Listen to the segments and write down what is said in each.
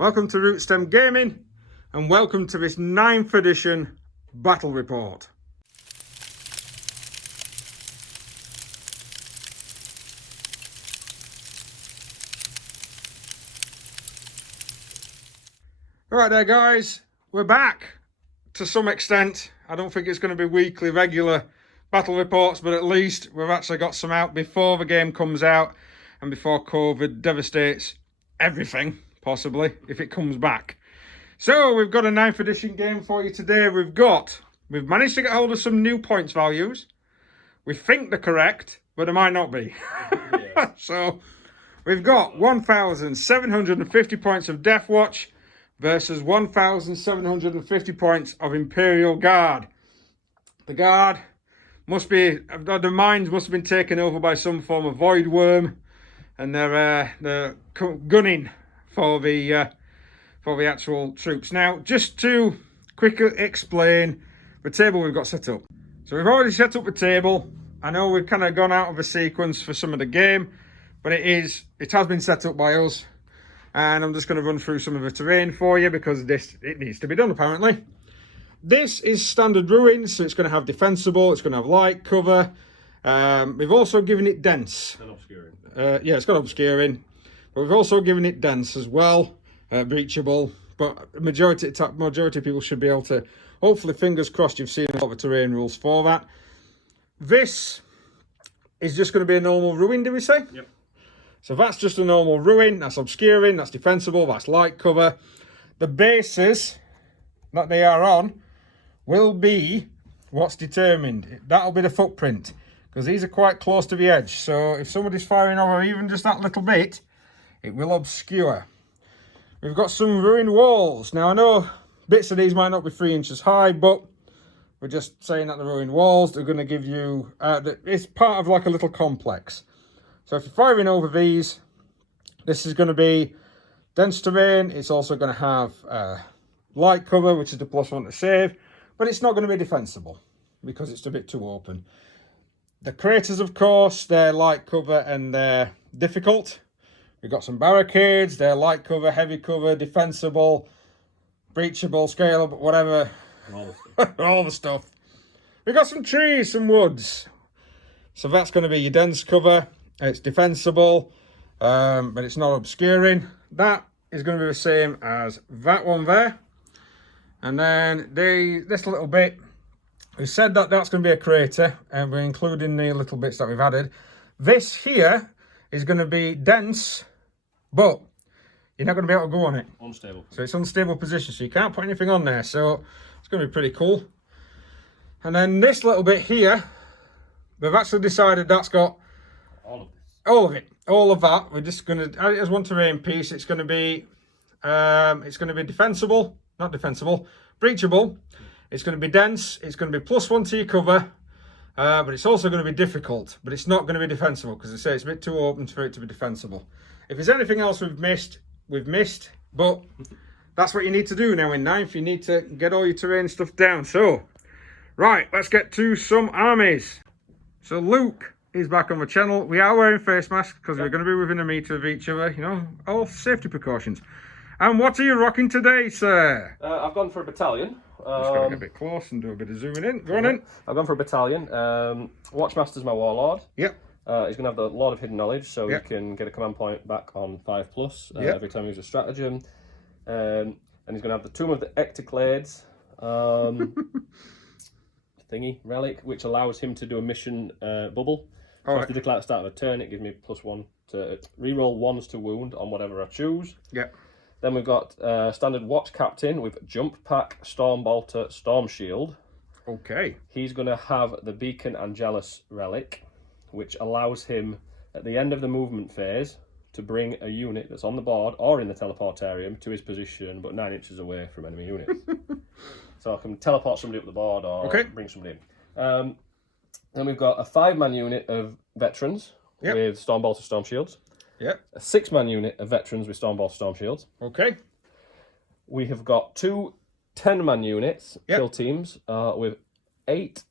Welcome to Rootstem Gaming and welcome to this 9th edition battle report. Alright there guys, we're back to some extent. I don't think it's going to be weekly regular battle reports, but at least we've actually got some out before the game comes out and before COVID devastates everything, possibly, if it comes back. So we've got a 9th edition game for you today. We've managed to get hold of some new points values. We think they're correct, but they might not be. Yeah. So we've got 1,750 points of Deathwatch versus 1,750 points of Imperial Guard. The Guard must be, the mines must have been taken over by some form of void worm, and they're gunning for the actual troops. Now, just to quickly explain the table we've got set up. So we've already set up the table. I know we've kind of gone out of the sequence for some of the game, but it has been set up by us. And I'm just going to run through some of the terrain for you because it needs to be done apparently. This is standard ruins, so it's going to have defensible, it's going to have light cover. We've also given it dense. And obscuring. Yeah, it's got obscuring, but we've also given it dense as well, breachable. But majority of people should be able to, hopefully, fingers crossed, you've seen a lot of terrain rules for that. This is just going to be a normal ruin, did we say? Yep. So that's just a normal ruin, that's obscuring, that's defensible, that's light cover. The bases that they are on will be what's determined. That'll be the footprint, because these are quite close to the edge. So if somebody's firing over even just that little bit, it will obscure. We've got some ruined walls. Now I know bits of these might not be 3 inches high, but we're just saying that the ruined walls, they're going to give you, it's part of like a little complex. So if you're firing over these, this is going to be dense terrain. It's also going to have light cover, which is the +1 to save, but it's not going to be defensible because it's a bit too open. The craters, of course, they're light cover and they're difficult. We've got some barricades, they're light cover, heavy cover, defensible, breachable, scalable, whatever. All the stuff. We've got some trees, some woods. So that's going to be your dense cover. It's defensible, but it's not obscuring. That is going to be the same as that one there. And then this little bit, we said that that's going to be a crater, and we're including the little bits that we've added. This here is going to be dense, but you're not going to be able to go on it. Unstable. So it's unstable position, so you can't put anything on there. So it's going to be pretty cool. And then this little bit here, we've actually decided that's got all of it, all of that. We're just going to add it as one terrain piece. It's going to be defensible, not defensible, breachable. It's going to be dense. It's going to be +1 to your cover, but it's also going to be difficult. But it's not going to be defensible because I say it's a bit too open for it to be defensible. If there's anything else we've missed. But that's what you need to do now in 9th. You need to get all your terrain stuff down. So, right, let's get to some armies. So Luke is back on the channel. We are wearing face masks because we're going to be within a metre of each other, you know, all safety precautions. And what are you rocking today, sir? I've gone for a battalion. Just going to get a bit close and do a bit of zooming in. Go on in. I've gone for a battalion. Watchmaster's my warlord. Yep. He's going to have the Lord of Hidden Knowledge, so he can get a command point back on 5+ every time he uses a stratagem. And he's going to have the Tomb of the Ectoclades thingy, relic, which allows him to do a mission bubble. So if they declare at the start of a turn, it gives me +1 to reroll 1s to wound on whatever I choose. Yep. Then we've got standard Watch Captain with Jump Pack, Storm Bolter, Storm Shield. Okay. He's going to have the Beacon Angelus relic, which allows him at the end of the movement phase to bring a unit that's on the board or in the teleportarium to his position, but 9 inches away from enemy units. So I can teleport somebody up the board or bring somebody in. Then we've got a 5-man unit of veterans with Storm Bolter, Storm Shields. Yep. A 6-man unit of veterans with Storm Bolter, Storm Shields. Okay. We have got 2 10-man units, kill teams, with 8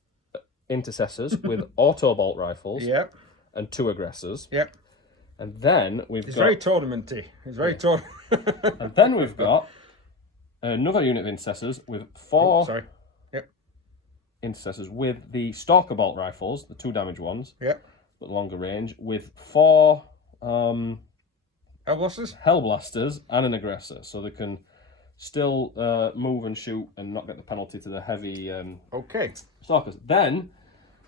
intercessors with auto bolt rifles and 2 aggressors. Yep. And then we've It's got... very tournamenty. It's very And then we've got another unit of intercessors with 4... sorry. Yep. Intercessors with the Stalker Bolt rifles, the 2 damage ones. Yep. But longer range, with 4... Hellblasters? Hellblasters and an aggressor, so they can still move and shoot and not get the penalty to the heavy Okay. Stalkers. Then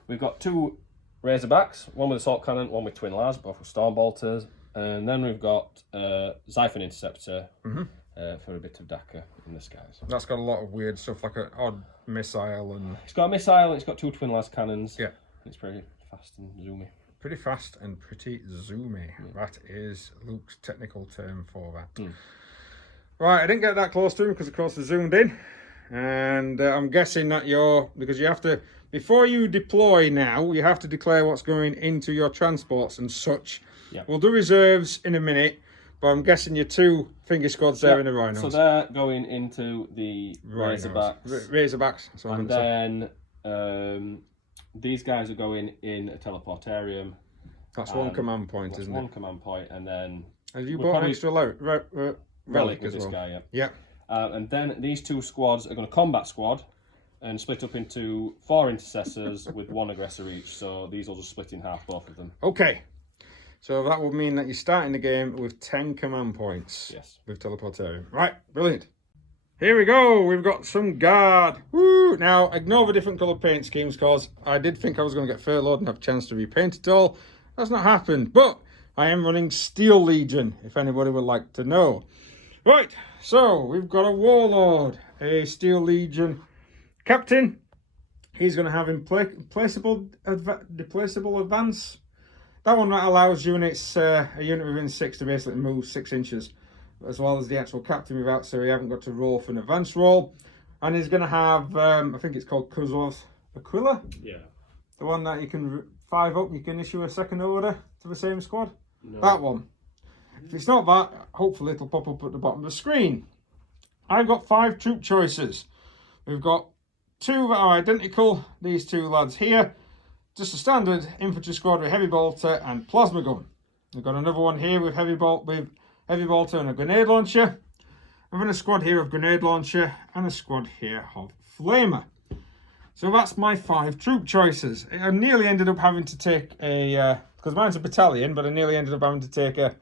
we've got 2 Razorbacks, one with assault cannon, one with twin lars, both with storm bolters, and then we've got Xiphon Interceptor for a bit of Dakar in the skies. That's got a lot of weird stuff, like an odd missile and... It's got a missile and it's got 2 twin lars cannons. Yeah. It's pretty fast and zoomy. Pretty fast and pretty zoomy. That is Luke's technical term for that. Right, I didn't get that close to him because of course I zoomed in. And I'm guessing that because you have to, before you deploy now, you have to declare what's going into your transports and such. Yeah. We'll do reserves in a minute, but I'm guessing your 2 finger squads there in the Rhinos. So they're going into the Razorbacks. Razorbacks. And then these guys are going in a teleportarium. That's one command point, isn't it? One command point, and then... Have you bought an extra relic with as this well? guy, Yeah. And then these 2 squads are going to combat squad and split up into 4 intercessors with 1 aggressor each. So these will just split in half, both of them. Okay. So that would mean that you're starting the game with 10 command points. Yes. With teleportarium. Right, brilliant. Here we go. We've got some guard. Woo! Now, ignore the different colour paint schemes because I did think I was going to get furloughed and have a chance to repaint it all. That's not happened. But I am running Steel Legion, if anybody would like to know. Right, so we've got a Warlord, a Steel Legion Captain. He's going to have displaceable advance. That one that allows units, a unit within 6 to basically move 6 inches, as well as the actual captain without, so you haven't got to roll for an advance roll. And he's going to have, I think it's called Kuzov's Aquila. Yeah. The one that you can 5 up, you can issue a second order to the same squad. No. That one. If it's not that, hopefully it'll pop up at the bottom of the screen. I've got 5 troop choices. We've got 2 that are identical, these 2 lads here. Just a standard infantry squad with heavy bolter and plasma gun. We've got another one here with heavy bolter and a grenade launcher. And then a squad here of grenade launcher and a squad here of flamer. So that's my 5 troop choices. I nearly ended up having to take a, because mine's a battalion, but I nearly ended up having to take a,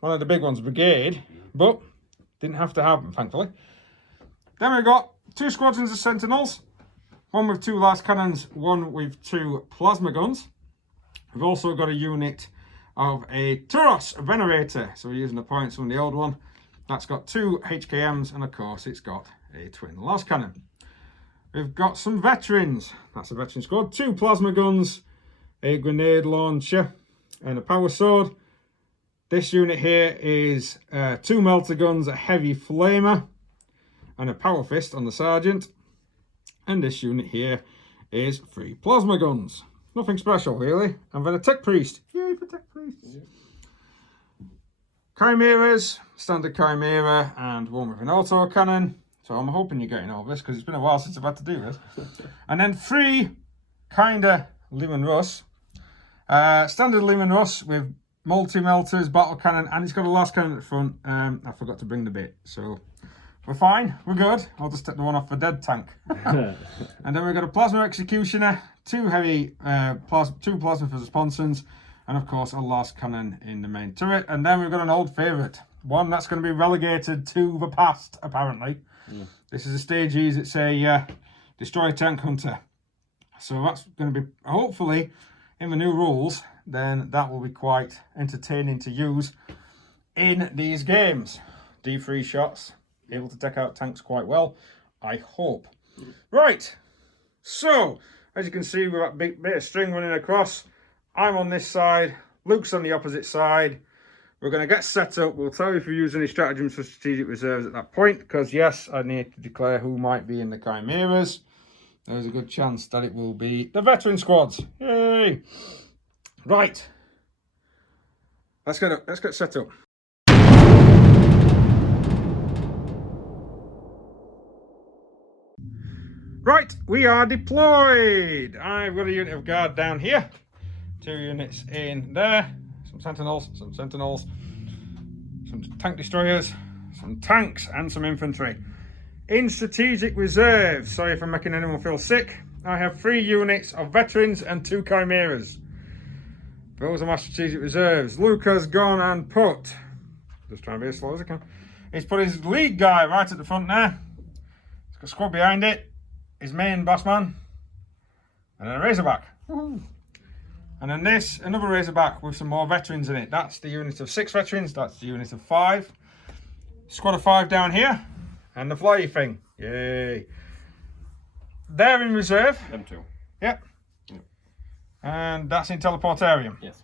one of the big ones, brigade, but didn't have to happen, thankfully. Then we've got 2 squadrons of sentinels. One with 2 last cannons, one with 2 plasma guns. We've also got a unit of a Tauros Venerator. So we're using the points from the old one. That's got 2 HKMs and of course it's got a twin last cannon. We've got some veterans. That's a veteran squad. 2 plasma guns, a grenade launcher and a power sword. This unit here is 2 melter guns, a heavy flamer and a power fist on the sergeant. And this unit here is 3 plasma guns. Nothing special, really. And then a tech priest. Yay for tech priests. Yeah. Chimeras, standard chimera, and one with an auto cannon. So I'm hoping you're getting all this because it's been a while since I've had to do this. And then 3 kinda Leman Russ. Standard Leman Russ with multi-melters, battle cannon, and it's got a last cannon at the front. I forgot to bring the bit, so we're fine, we're good. I'll just take the one off the dead tank. And then we've got a plasma executioner, 2 heavy, 2 plasma for the sponsons, and of course a last cannon in the main turret. And then we've got an old favourite, one that's going to be relegated to the past, apparently. This is a stage ease, it's a destroy tank hunter. So that's going to be, hopefully, in the new rules, then that will be quite entertaining to use in these games. D3 shots, able to take out tanks quite well, I hope. Right, so as you can see, we've got a big bit of string running across. I'm on this side, Luke's on the opposite side. We're going to get set up. We'll tell you if we use any stratagems for strategic reserves at that point, because yes, I need to declare who might be in the chimeras. There's a good chance that it will be the veteran squads. Yay! Right, let's get set up. Right, we are deployed. I've got a unit of guard down here, 2 units in there, some sentinels, some tank destroyers, some tanks, and some infantry. In strategic reserve, sorry if I'm making anyone feel sick, I have 3 units of veterans and 2 chimeras. Those are my strategic reserves. Luke has gone and put, just trying to be as slow as I can, he's put his lead guy right at the front there. He's got a squad behind it, his main boss man, and then a Razorback. Woohoo. And then this, another Razorback with some more veterans in it. That's the unit of 6 veterans, that's the unit of 5. Squad of 5 down here, and the flyy thing. Yay. They're in reserve. Them 2. Yep. And that's in Teleportarium. Yes.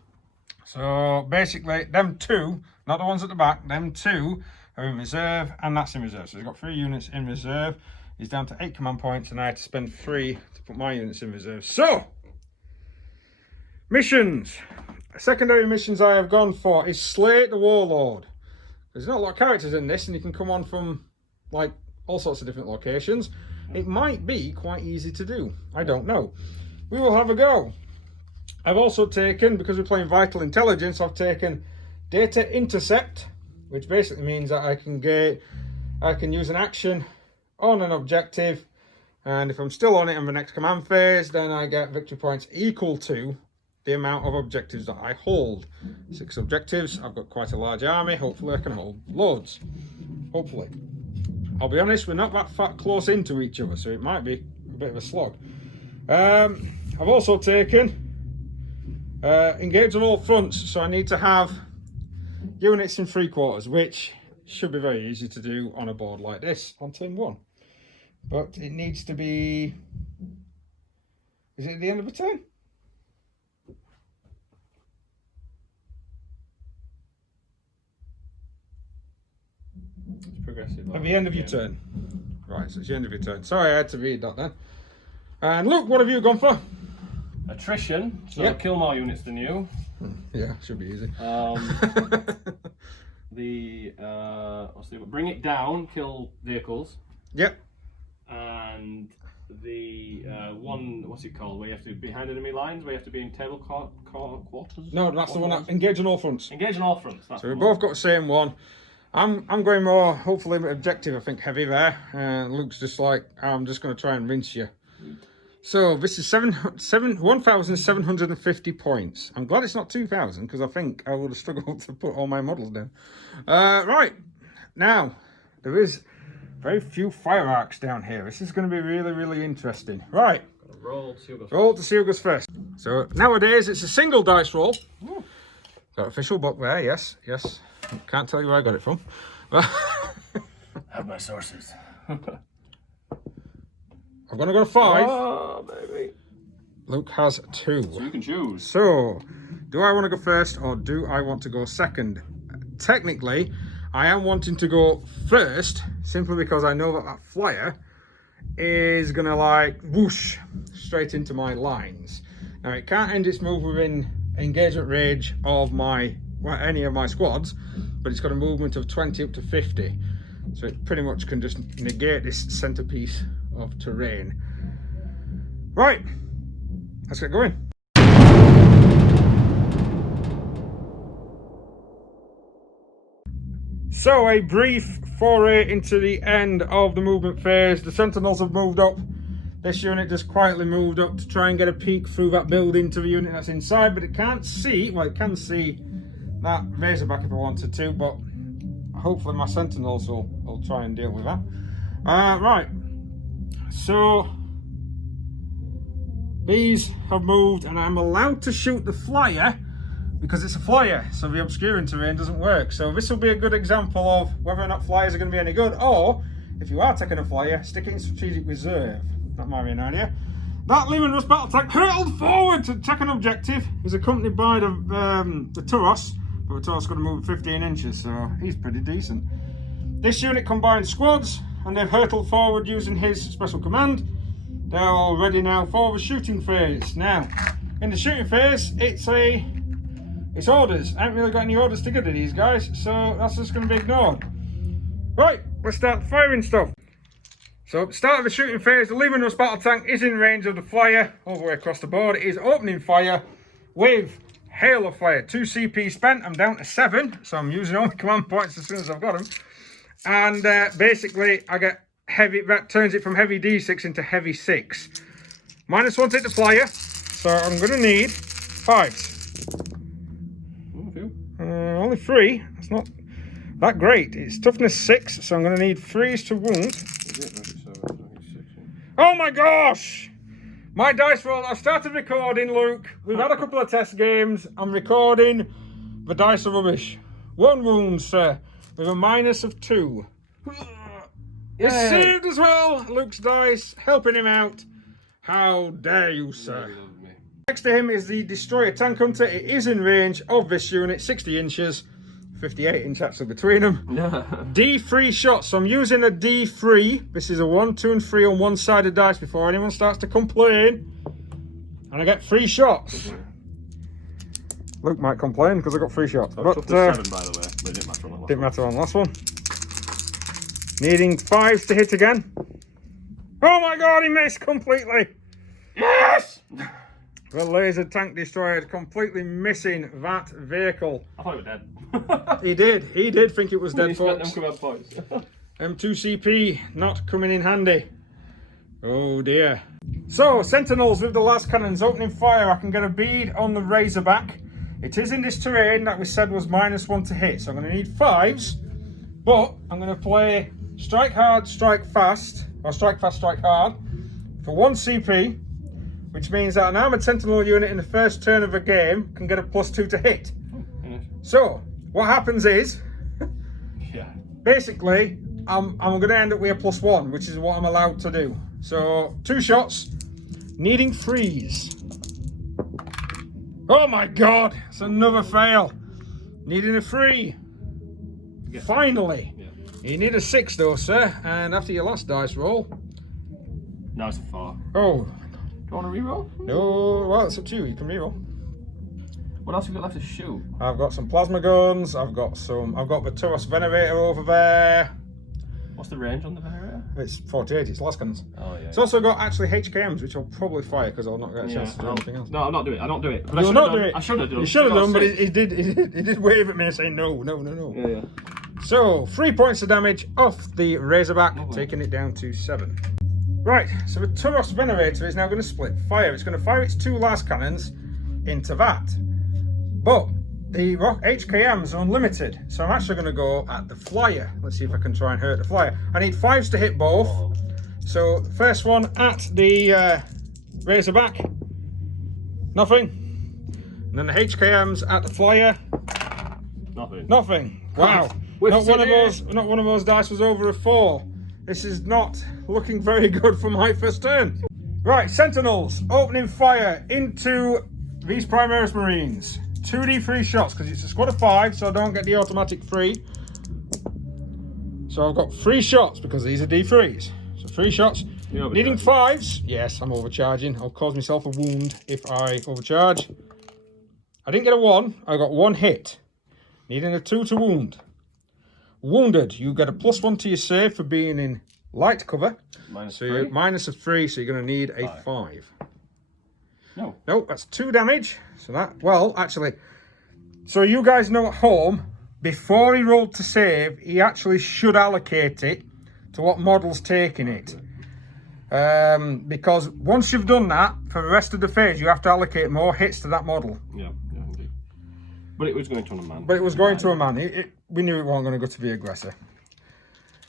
So basically, them 2, not the ones at the back, them 2 are in reserve, and that's in reserve. So he's got 3 units in reserve. He's down to 8 command points, and I had to spend 3 to put my units in reserve. So, missions. Secondary missions I have gone for is Slay the Warlord. There's not a lot of characters in this, and you can come on from like all sorts of different locations. It might be quite easy to do. I don't know. We will have a go. I've also taken, because we're playing Vital Intelligence, I've taken Data Intercept, which basically means that I can use an action on an objective, and if I'm still on it in the next command phase, then I get victory points equal to the amount of objectives that I hold. 6 objectives. I've got quite a large army. Hopefully I can hold loads. Hopefully. I'll be honest, we're not that close into each other, so it might be a bit of a slog. I've also taken engage on all fronts, so I need to have units in 3 quarters, which should be very easy to do on a board like this on turn 1. But it needs to be... Is it at the end of the turn? It's progressive. At the end of your turn. Right, so it's the end of your turn. Sorry, I had to read that then. And look, what have you gone for? Attrition, so Yep. kill more units than you. Yeah, should be easy. Bring it down, kill vehicles. Yep. And the what's it called, where you have to be behind enemy lines, where you have to be in table quarters? No, that's the one that engage on all fronts. Engage on all fronts. That's So we both got the same one. I'm going more, hopefully, objective, I think, heavy there. Luke's just like, I'm just going to try and rinse you. So this is 1,750 points. I'm glad it's not 2,000, because I think I would have struggled to put all my models down. Right, now, there is very few fire arcs down here. This is going to be really, really interesting. Right, roll to Sealgus. Roll to Sealgus first. So nowadays it's a single dice roll. Ooh. Got official book there, yes. Can't tell you where I got it from. I have my sources. I'm going to go to 5. Oh, baby. Luke has 2. So you can choose. So, do I want to go first or do I want to go second? Technically, I am wanting to go first simply because I know that that flyer is going to like whoosh straight into my lines. Now, it can't end its move within engagement range of any of my squads, but it's got a movement of 20 up to 50. So it pretty much can just negate this centerpiece of terrain. Right, let's get going. So a brief foray into the end of the movement phase. The Sentinels have moved up. This unit just quietly moved up to try and get a peek through that building to the unit that's inside, but it can't see, well, it can see that Razorback if I wanted to, but hopefully my Sentinels will try and deal with that. Right, so these have moved and I'm allowed to shoot the flyer because it's a flyer, so the obscuring terrain doesn't work. So this will be a good example of whether or not flyers are going to be any good, or if you are taking a flyer, stick it in strategic reserve. That might be an idea. That Lehman Russ battle tank hurtled forward to attack an objective. Is accompanied by the Tauros, but the Tauros got to move 15 inches, so he's pretty decent. This unit combines squads, and they've hurtled forward using his special command. They're all ready now for the shooting phase. Now, in the shooting phase, it's orders. I haven't really got any orders to give to these guys, so that's just going to be ignored. Right, let's start firing stuff. So at the start of the shooting phase, the Lehman Russ battle tank is in range of the flyer all the way across the board. It is opening fire with Hail of Fire. 2 CP spent. I'm down to 7, so I'm using all the command points as soon as I've got them. And basically, I get heavy. That turns it from heavy D6 into heavy 6. -1 to hit the flyer, so I'm going to need 5s. Only 3. That's not that great. It's toughness 6, so I'm going to need 3s to wound. Oh my gosh! My dice roll. I've started recording, Luke. We've had a couple of test games. I'm recording. The dice are rubbish. 1 wound, sir, with a -2. It's saved as well. Luke's dice, helping him out. How dare you, sir? Next to him is the Destroyer Tank Hunter. It is in range of this unit, 60 inches. 58 inch actually between them. D3 shots, so I'm using a D3. This is a 1, 2 and 3 on one sided dice before anyone starts to complain. And I get 3 shots. Luke might complain because I got 3 shots. But, 7 by the way, but it didn't matter on the last one. Didn't matter on the last one. Needing 5s to hit again. Oh my god, he missed completely. Yes! The laser tank destroyer completely missing that vehicle. I thought it was dead. He did think it was dead, folks. Points. M2CP not coming in handy. Oh dear. So, Sentinels with the last cannons opening fire. I can get a bead on the Razorback. It is in this terrain that we said was -1 to hit, so I'm going to need 5s. But I'm going to play Strike Hard, Strike Fast, or Strike Fast, Strike Hard for 1 CP, which means that an armoured Sentinel unit in the first turn of a game can get a +2 to hit. So, what happens is, basically, I'm going to end up with a +1, which is what I'm allowed to do. So, 2 shots, needing 3s. Oh my god, it's another fail. Needing a 3. Finally. You need a 6 though, sir, and after your last dice roll. No, it's a 4. Oh. Do you want to reroll? No, well, it's up to you. You can reroll. What else have you got left to shoot? I've got some plasma guns. I've got the Taurus Venerator over there. What's the range on the Venerator? It's 48. It's last cannons. Oh yeah. It's also got actually HKMs, which I'll probably fire because I'll not get a chance to do anything else. No, I'm not doing it. I don't do it. You'll not do it. I should have done. You should have done, but he did wave at me and say no. Yeah. So 3 points of damage off the Razorback, taking it down to 7. Right, so the Taurus Venerator is now going to split fire. It's going to fire its 2 last cannons into that. But the HKMs are unlimited, so I'm actually going to go at the flyer. Let's see if I can try and hurt the flyer. I need 5s to hit both. So first one at the Razorback. Nothing. And then the HKMs at the flyer. Nothing. Wow. Not one of those dice was over a 4. This is not looking very good for my first turn. Right, Sentinels opening fire into these Primaris Marines. 2d3 shots because it's a squad of 5, so I don't get the automatic 3. So I've got 3 shots because these are d3s. So 3 shots. Needing 5s. Yes, I'm overcharging. I'll cause myself a wound if I overcharge. I didn't get a 1. I got 1 hit. Needing a 2 to wound. Wounded, you get a +1 to your save for being in light cover. So you're -3, so you're going to need a 5. No, that's 2 damage. So that, well, actually, so you guys know at home, before he rolled to save, he actually should allocate it to what model's taking it. Because once you've done that, for the rest of the phase, you have to allocate more hits to that model. Yeah, indeed. But it was going to a man. But it was going to a man. We knew it wasn't going to go to the aggressor.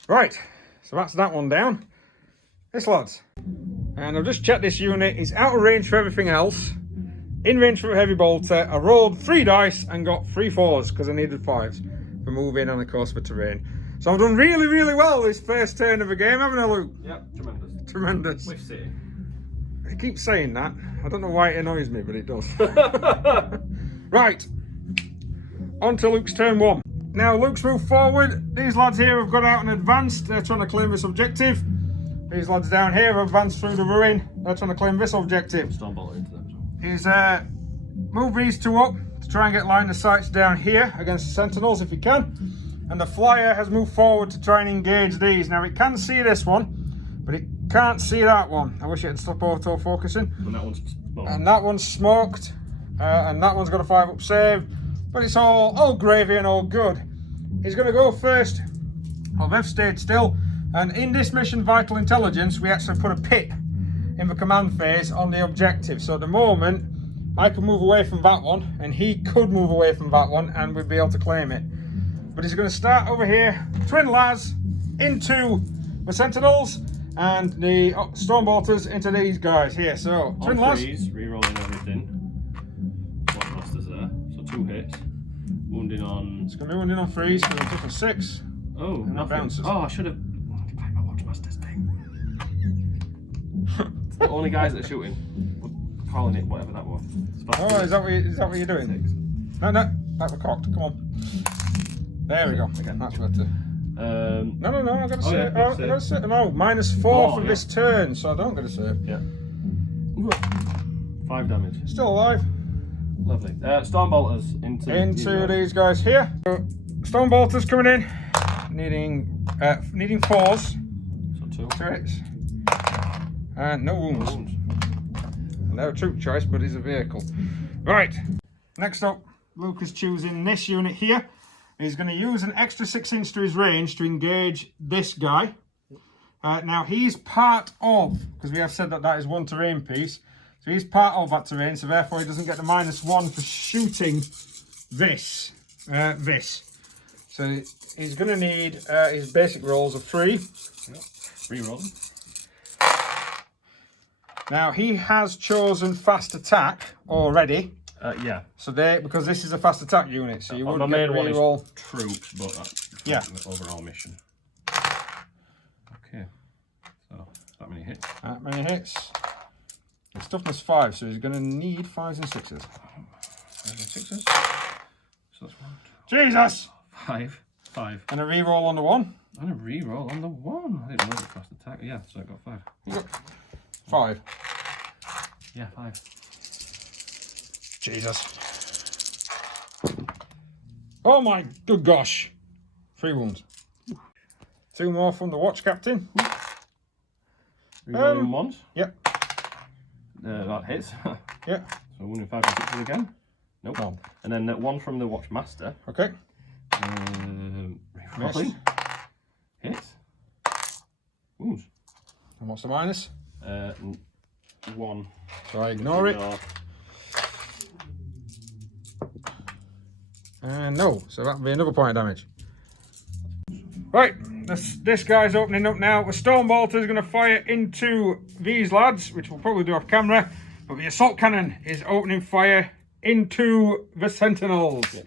Right, so that's that one down. This, lads. And I've just checked this unit. It's out of range for everything else. In range for a heavy bolter. I rolled 3 dice and got 3 4s because I needed 5s for moving and of course for terrain. So I've done really, really well this first turn of a game, haven't I, Luke? Yeah, tremendous. Tremendous. With City. I keep saying that. I don't know why it annoys me, but it does. Right. On to Luke's turn 1. Now, Luke's moved forward. These lads here have got out and advanced. They're trying to claim this objective. These lads down here have advanced through the ruin. They're trying to claim this objective. Stormbolt into them. He's moved these 2 up to try and get line of sights down here against the Sentinels if he can. And the flyer has moved forward to try and engage these. Now, it can see this one, but it can't see that one. I wish it had stopped auto-focusing. And that one's smoked. And that one's smoked. and that one's got a 5 up save, but it's all gravy and all good. He's going to go first. They've stayed still, and in this mission Vital Intelligence we actually put a pip in the command phase on the objective, so at the moment I can move away from that one and he could move away from that one and we'd be able to claim it. But he's going to start over here, twin las into the Sentinels and the Stormbolters into these guys here. So twin las, re-rolling everything. What blasters there? So 2 hits. Wounding on. It's going to be wounding on freeze because it's just a 6. Oh, and that bounces. Oh, I should have. Why my Watchmaster's thing? The only guys that are shooting, we're calling it whatever that was. Oh, is that what you're doing? 6. No, that was cocked. Come on. There we go. Again, that's better. No, I've got to save. Yeah, I've got to save. No, -4 for this turn, so I don't get a save. Yeah. 5 damage. Still alive. Lovely. Stormbolters into these guys here. So, Stormbolters coming in, needing 4s. So 2. 2 hits. And no wounds. And they're a troop choice, but he's a vehicle. Right. Next up, Luke is choosing this unit here. He's going to use an extra 6 inch to his range to engage this guy. Now he's part of, because we have said that is one terrain piece, so he's part of that terrain, so therefore he doesn't get the -1 for shooting this. So he's going to need his basic rolls of 3. Yep. Re-rolling. Now he has chosen fast attack already. Yeah. So because this is a fast attack unit, so you wouldn't get a reroll. Troops, but that's the overall mission. Okay. So that many hits. That many hits. It's toughness 5, so he's going to need 5s and 6s. 5 and 6s. So that's 1, 2, Jesus! 5. And a reroll on the 1. And a reroll on the 1. I didn't know it fast attack. Yeah, so I got 5. You got 5. Yeah, 5. Jesus. Oh my good gosh. 3 wounds. 2 more from the watch captain. Rerolling 1s. Yep. That hits. Yeah. So wounding 5 and 6s again. Nope. No. And then 1 from the watch master. Okay. Rerolling. Hits. Wounds. And what's the minus? 1. So I ignore it. And no, so that'll be another point of damage. Right, this guy's opening up now. The Stormbolter is going to fire into these lads, which we'll probably do off camera. But the assault cannon is opening fire into the Sentinels. Yeah.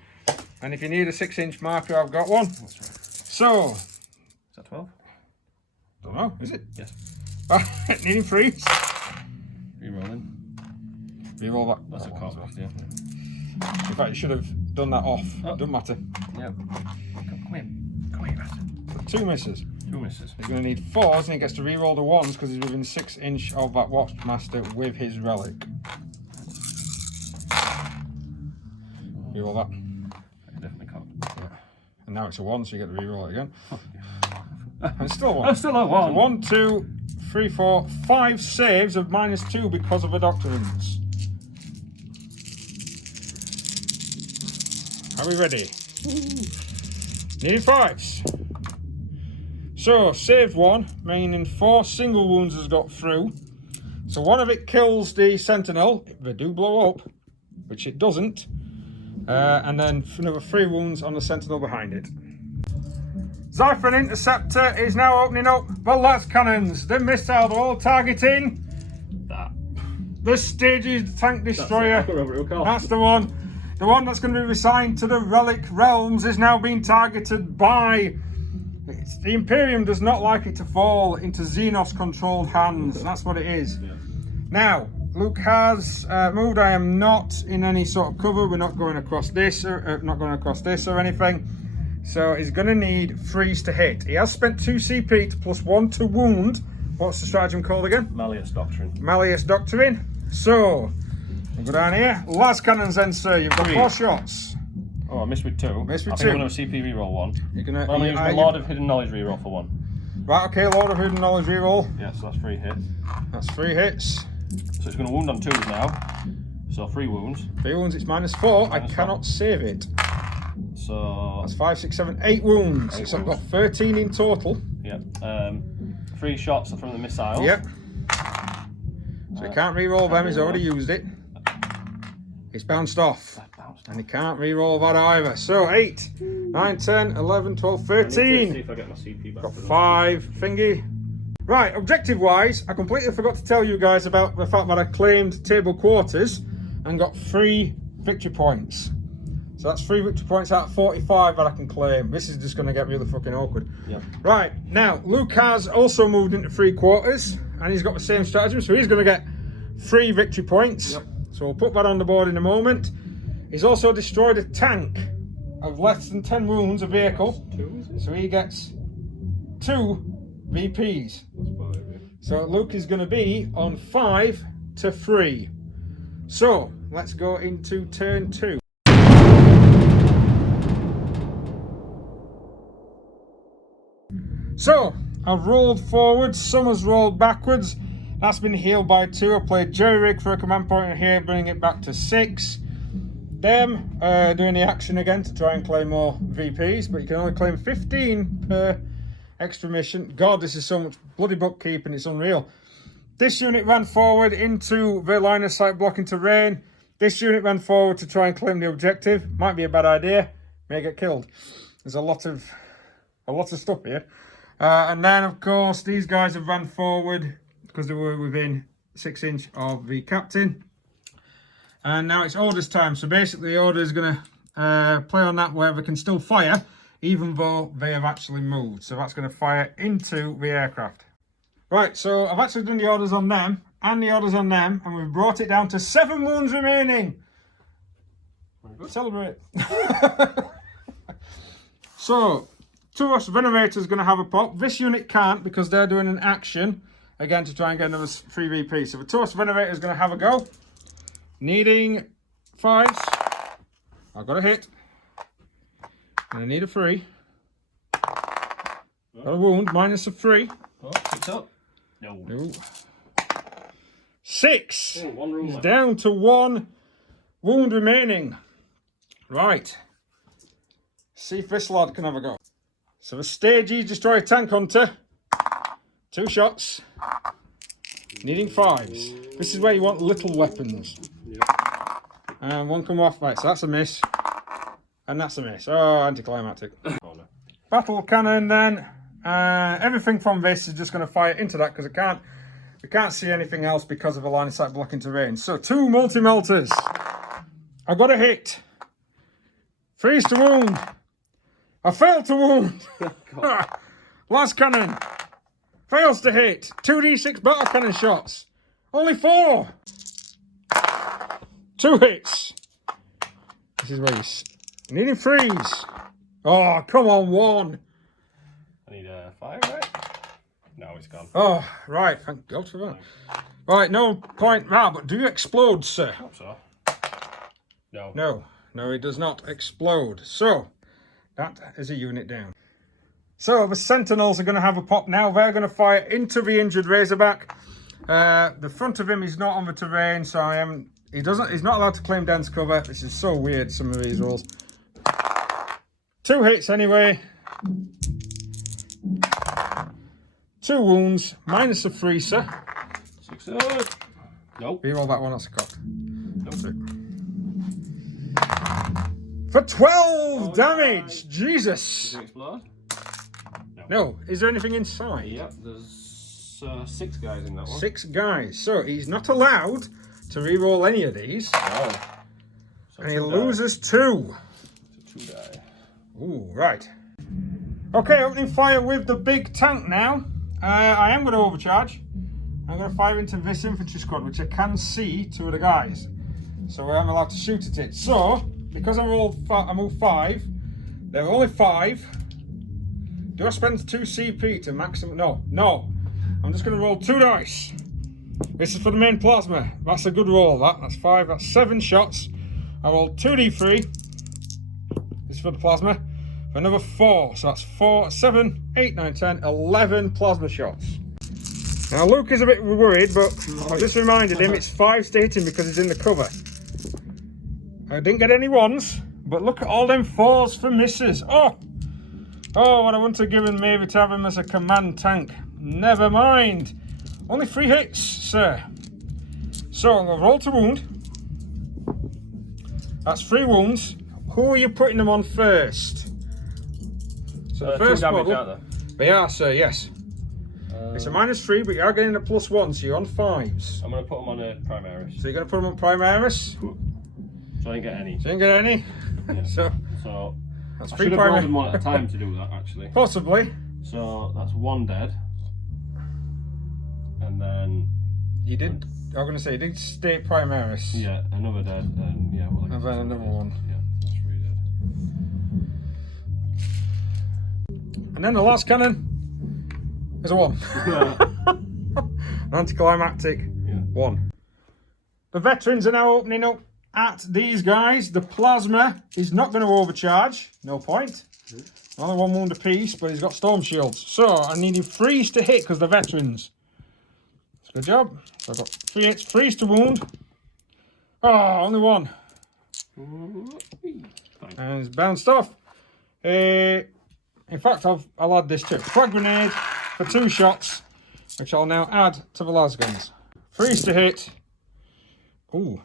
And if you need a 6 inch marker, I've got one. That's right. So. Is that 12? Don't know, is it? Yes. Needing 3s. Rerolling. Reroll that. That's a cock, yeah. In fact, you should have done that off. Oh. Doesn't matter. Yeah. Come here, bastard. 2 misses. 2 misses. He's going to need 4s and he gets to reroll the 1s because he's within 6 inch of that Watchmaster with his relic. Reroll that. I definitely can't. Yeah. And now it's a 1, so you get to reroll it again. And still 1. Oh, still a 1. So 1, 2, 3, 4, 5 saves of -2 because of the doctrines. Are we ready? Needing 5s. So, saved 1, meaning 4 single wounds has got through. So 1 of it kills the Sentinel, if they do blow up, which it doesn't. And then another 3 wounds on the Sentinel behind it. Zyphon Interceptor is now opening up the last cannons. The missile, they're all targeting that. the Stages Tank Destroyer. That's the one. The one that's going to be assigned to the Relic Realms is now being targeted by... The Imperium does not like it to fall into Xenos-controlled hands. That's what it is. Yeah. Now, Luke has moved. I am not in any sort of cover. We're not going across this or anything. So he's going to need 3s to hit. He has spent 2 CP to plus 1 to wound. What's the stratagem called again? Malleus Doctrine. Malleus Doctrine. So... we'll go down here. Last cannons then, sir. You've got 4 shots. Oh, I missed with 2. Missed with 2. I think I'm going to CP reroll 1. You're going to... I'm going to use my Lord of Hidden Knowledge reroll for 1. Right, okay. Lord of Hidden Knowledge reroll. Yeah, so that's 3 hits. That's 3 hits. So it's going to wound on 2s now. So 3 wounds. 3 wounds, it's -4. I cannot save it. So that's 5, 6, 7, 8 wounds. It's got 13 in total. Yep. 3 shots from the missiles. Yep. So he can't re-roll them, he's already used it. It's bounced off. And he can't re-roll that either. So 8, 9, 10, 11, 12, 13. See if I get my CP back. Got 5 thingy. Right, objective wise, I completely forgot to tell you guys about the fact that I claimed table quarters and got 3 victory points. So that's 3 victory points out of 45 that I can claim. This is just going to get really fucking awkward. Yep. Right, now Luke has also moved into 3 quarters and he's got the same stratagem, so he's going to get 3 victory points. Yep. So we'll put that on the board in a moment. He's also destroyed a tank of less than 10 wounds, a vehicle. 2, is it? So he gets 2 VPs. So Luke is going to be on 5 to 3. So let's go into turn 2. So I've rolled forward, Summer's rolled backwards. That's been healed by 2. I played Jerry Rig for a command point here, bringing it back to 6. Them doing the action again to try and claim more VPs, but you can only claim 15 per extra mission. God, this is so much bloody bookkeeping, it's unreal. This unit ran forward into the line of sight blocking terrain. This unit ran forward to try and claim the objective. Might be a bad idea, may get killed. There's a lot of stuff here. And then of course these guys have ran forward because they were within 6 inch of the captain. And now it's orders time. So basically the order is going to play on that where they can still fire even though they have actually moved. So that's going to fire into the aircraft. Right, so I've actually done the orders on them and the orders on them, and we've brought it down to 7 wounds remaining. Celebrate. So, Taurus Venerator is going to have a pop. This unit can't because they're doing an action again to try and get another 3 VP. So the Taurus Venerator is going to have a go. Needing 5s. I've got a hit. And I need a 3. Got a wound, -3. Oh, 6 up. No. 6. Oh, 1 room He's left. down to 1 wound remaining. Right. See if this lad can have a go. So the stage he's destroy a tank hunter. 2 shots. Needing 5s. This is where you want little weapons. Yep. And 1 come off. Right, so that's a miss. And that's a miss. Oh, anticlimactic. Oh, no. Battle cannon then. Everything from this is just going to fire into that because we can't see anything else because of a line of sight blocking terrain. So 2 multi-melters. I got a hit. 3's to wound. I failed to wound. Last cannon. Fails to hit. 2d6 battle cannon shots. Only 4. 2 hits. This is where you needing 3s. Oh, come on, 1. I need a 5, right? No, it's gone. Oh, right. Thank God for that. Right, no point. Ah, but do you explode, sir? I hope so. No. No, it does not explode. So, that is a unit down. So, the Sentinels are going to have a pop now. They're going to fire into the injured Razorback. The front of him is not on the terrain, so he's not allowed to claim dense cover. This is so weird, some of these rules. 2 hits anyway. 2 wounds, -3, sir. 6 up. Nope. Reroll that one, that's a cock. Nope. For 12 damage! Did Jesus! it explode? No, is there anything inside? Yep, there's 6 guys in that one. 6 guys. So he's not allowed to re-roll any of these. Oh. So And he 2 die. loses 2. So 2 die. Ooh, right. Okay, opening fire with the big tank now. I am going to overcharge. I'm going to fire into this infantry squad, which I can see 2 of the guys. So I'm allowed to shoot at it. So, because I moved 5, there are only 5. Do I spend 2 CP to maximum? No. I'm just going to roll 2 dice. This is for the main plasma. That's a good roll, that's 5, that's 7 shots. I rolled 2d3. This is for the plasma. For another 4. So that's 4, 7, 8, 9, 10, 11 plasma shots. Now Luke is a bit worried, but I just reminded him it's 5 to hit him because he's in the cover. I didn't get any ones, but look at all them 4s for misses. Oh, what I wouldn't have given maybe to have him as a command tank. Never mind. Only 3 hits, sir. So I'm going to roll to wound. That's 3 wounds. Who are you putting them on first? So the first damage, model. aren't They are, sir, yes. It's a -3, but you are getting a +1, so you're on 5s. I'm going to put them on a Primaris. So you're going to put them on Primaris? So I didn't get any. So you didn't get any? Yeah. So that's I should have rolled them one at a time to do that, actually. Possibly. So that's 1 dead. And then... You did, I'm going to say, you did stay Primaris. Yeah, another dead, and yeah, well, And then another one. Yeah, that's 3 dead. And then the last cannon is a 1. Anticlimactic. Yeah. 1. The veterans are now opening up at these guys. The plasma is not going to overcharge. No point. Only 1 wound apiece, but he's got storm shields. So I need him freeze to hit because they're veterans. Good job. So I've got 3 hits, freeze to wound. Oh, only 1. And it's bounced off. In fact, I'll add this too. Frag grenade for 2 shots, which I'll now add to the las guns. Freeze to hit. Ooh,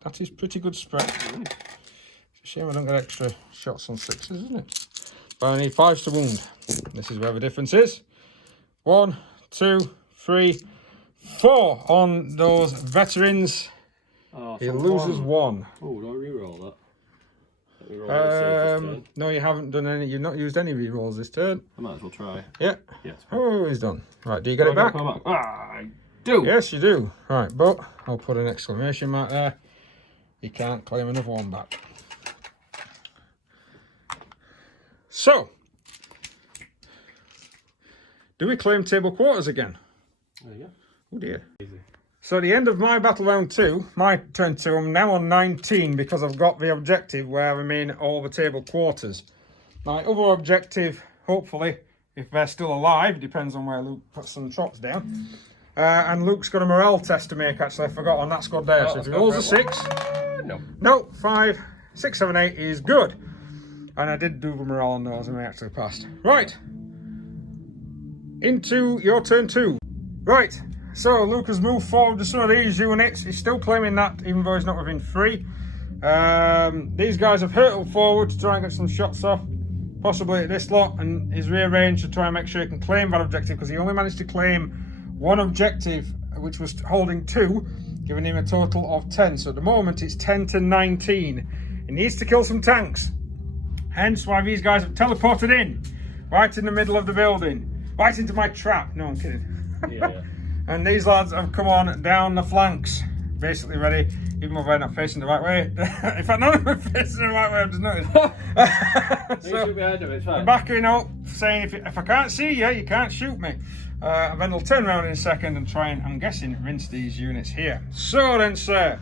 that is pretty good spread. It's a shame I don't get extra shots on 6s, isn't it? But I need 5s to wound. This is where the difference is. 1, 2, 3, 4 on those veterans. Oh, He loses 1. Oh, do I reroll that? Let me roll that turn. No, you haven't done any. You've not used any rerolls this turn. I might as well try. Yeah. Yeah. Oh, he's done. Right, do you get it back? I do. Yes, you do. Right, but I'll put an exclamation mark there. You can't claim another one back. So, do we claim table quarters again? There you go. Oh dear. Easy. So at the end of my battle round 2, my turn 2, I'm now on 19 because I've got the objective where I'm in all the table quarters. My other objective, hopefully, if they're still alive, depends on where Luke puts some trops down. And Luke's got a morale test to make, actually, I forgot on that squad there. So if he rolls a 6, no, 5, 6, 7, 8 is good. And I did do the morale on those and they actually passed. Right, into your turn 2. Right. So Luke has moved forward to some of these units. He's still claiming that, even though he's not within 3. These guys have hurtled forward to try and get some shots off, possibly at this lot, and he's rearranged to try and make sure he can claim that objective because he only managed to claim 1 objective, which was holding 2, giving him a total of 10. So at the moment it's 10 to 19. He needs to kill some tanks. Hence why these guys have teleported in, right in the middle of the building, right into my trap. No, I'm kidding. Yeah. And these lads have come on down the flanks, basically ready, even though they're not facing the right way. In fact, none of them are facing the right way, I've just noticed. So, it's fine. backing up, saying if I can't see you, you can't shoot me. And then they'll turn around in a second and try and, I'm guessing, rinse these units here. So then, sir,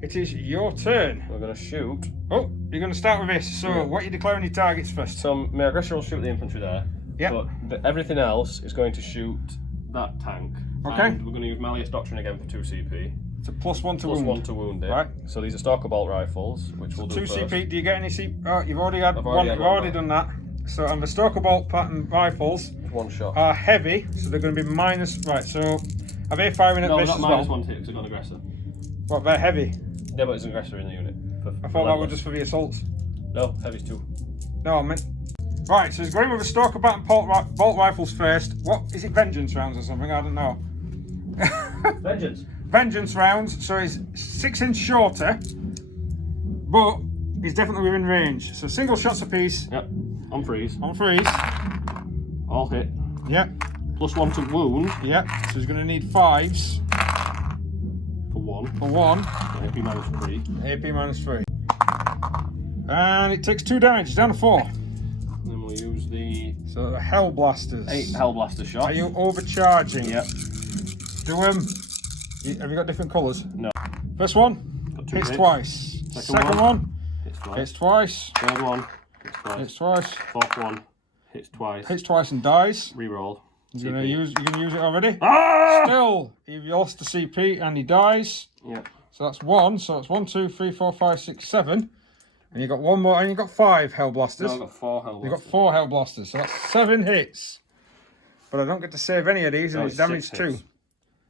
it is your turn. We're going to shoot. Oh, you're going to start with this. So, what are you declaring your targets first? So my aggressor will shoot the infantry there. Yeah. But everything else is going to shoot that tank. Okay. And we're going to use Malleus Doctrine again for 2 CP. It's a +1 to Plus wound. 1 to wound it. Right. So these are Stalker Bolt rifles, which we'll do 2 first. CP, do you get any CP? Oh, you've already had I've one, already you've already done that. So, and the Stalker Bolt pattern rifles 1 shot. are heavy, so they're going to be minus, right, so are they firing at No, this not as minus well? 1 to hit because I've got an aggressor. What, they're heavy? Yeah, but it's an aggressor in the unit. I thought that was just for the assaults. No, heavy's 2. No, I meant... Right, so he's going with a Stalker pattern bolt rifles first. What, is it Vengeance rounds or something? I don't know. Vengeance. Vengeance rounds, so he's 6 inches shorter, but he's definitely within range. So single shots apiece. Yep. On freeze. On freeze. All hit. Yep. Plus 1 to wound. Yep. So he's going to need 5s. For 1. For 1. AP minus 3. AP minus 3. And it takes 2 damage, down to 4. Then we'll use the... So the Hell Blasters. 8 Hellblaster shots. Are you overcharging? Yep. Do them. Have you got different colours? No. First one, Got 2 hits hits. twice. Second one, hits twice. hits twice. Third one, hits twice. Hits twice. Fourth one, hits twice. Hits twice and dies. Reroll. You're gonna use it already? Ah! Still, he lost the CP and he dies. Yep. So that's 1. So it's 1, 2, 3, 4, 5, 6, 7. And you got 1 more, and you got 5 Hell Blasters. No, I've got 4 Hell Blasters. You got 4 Hell Blasters, so that's 7 hits. But I don't get to save any of these, and it's damage 2.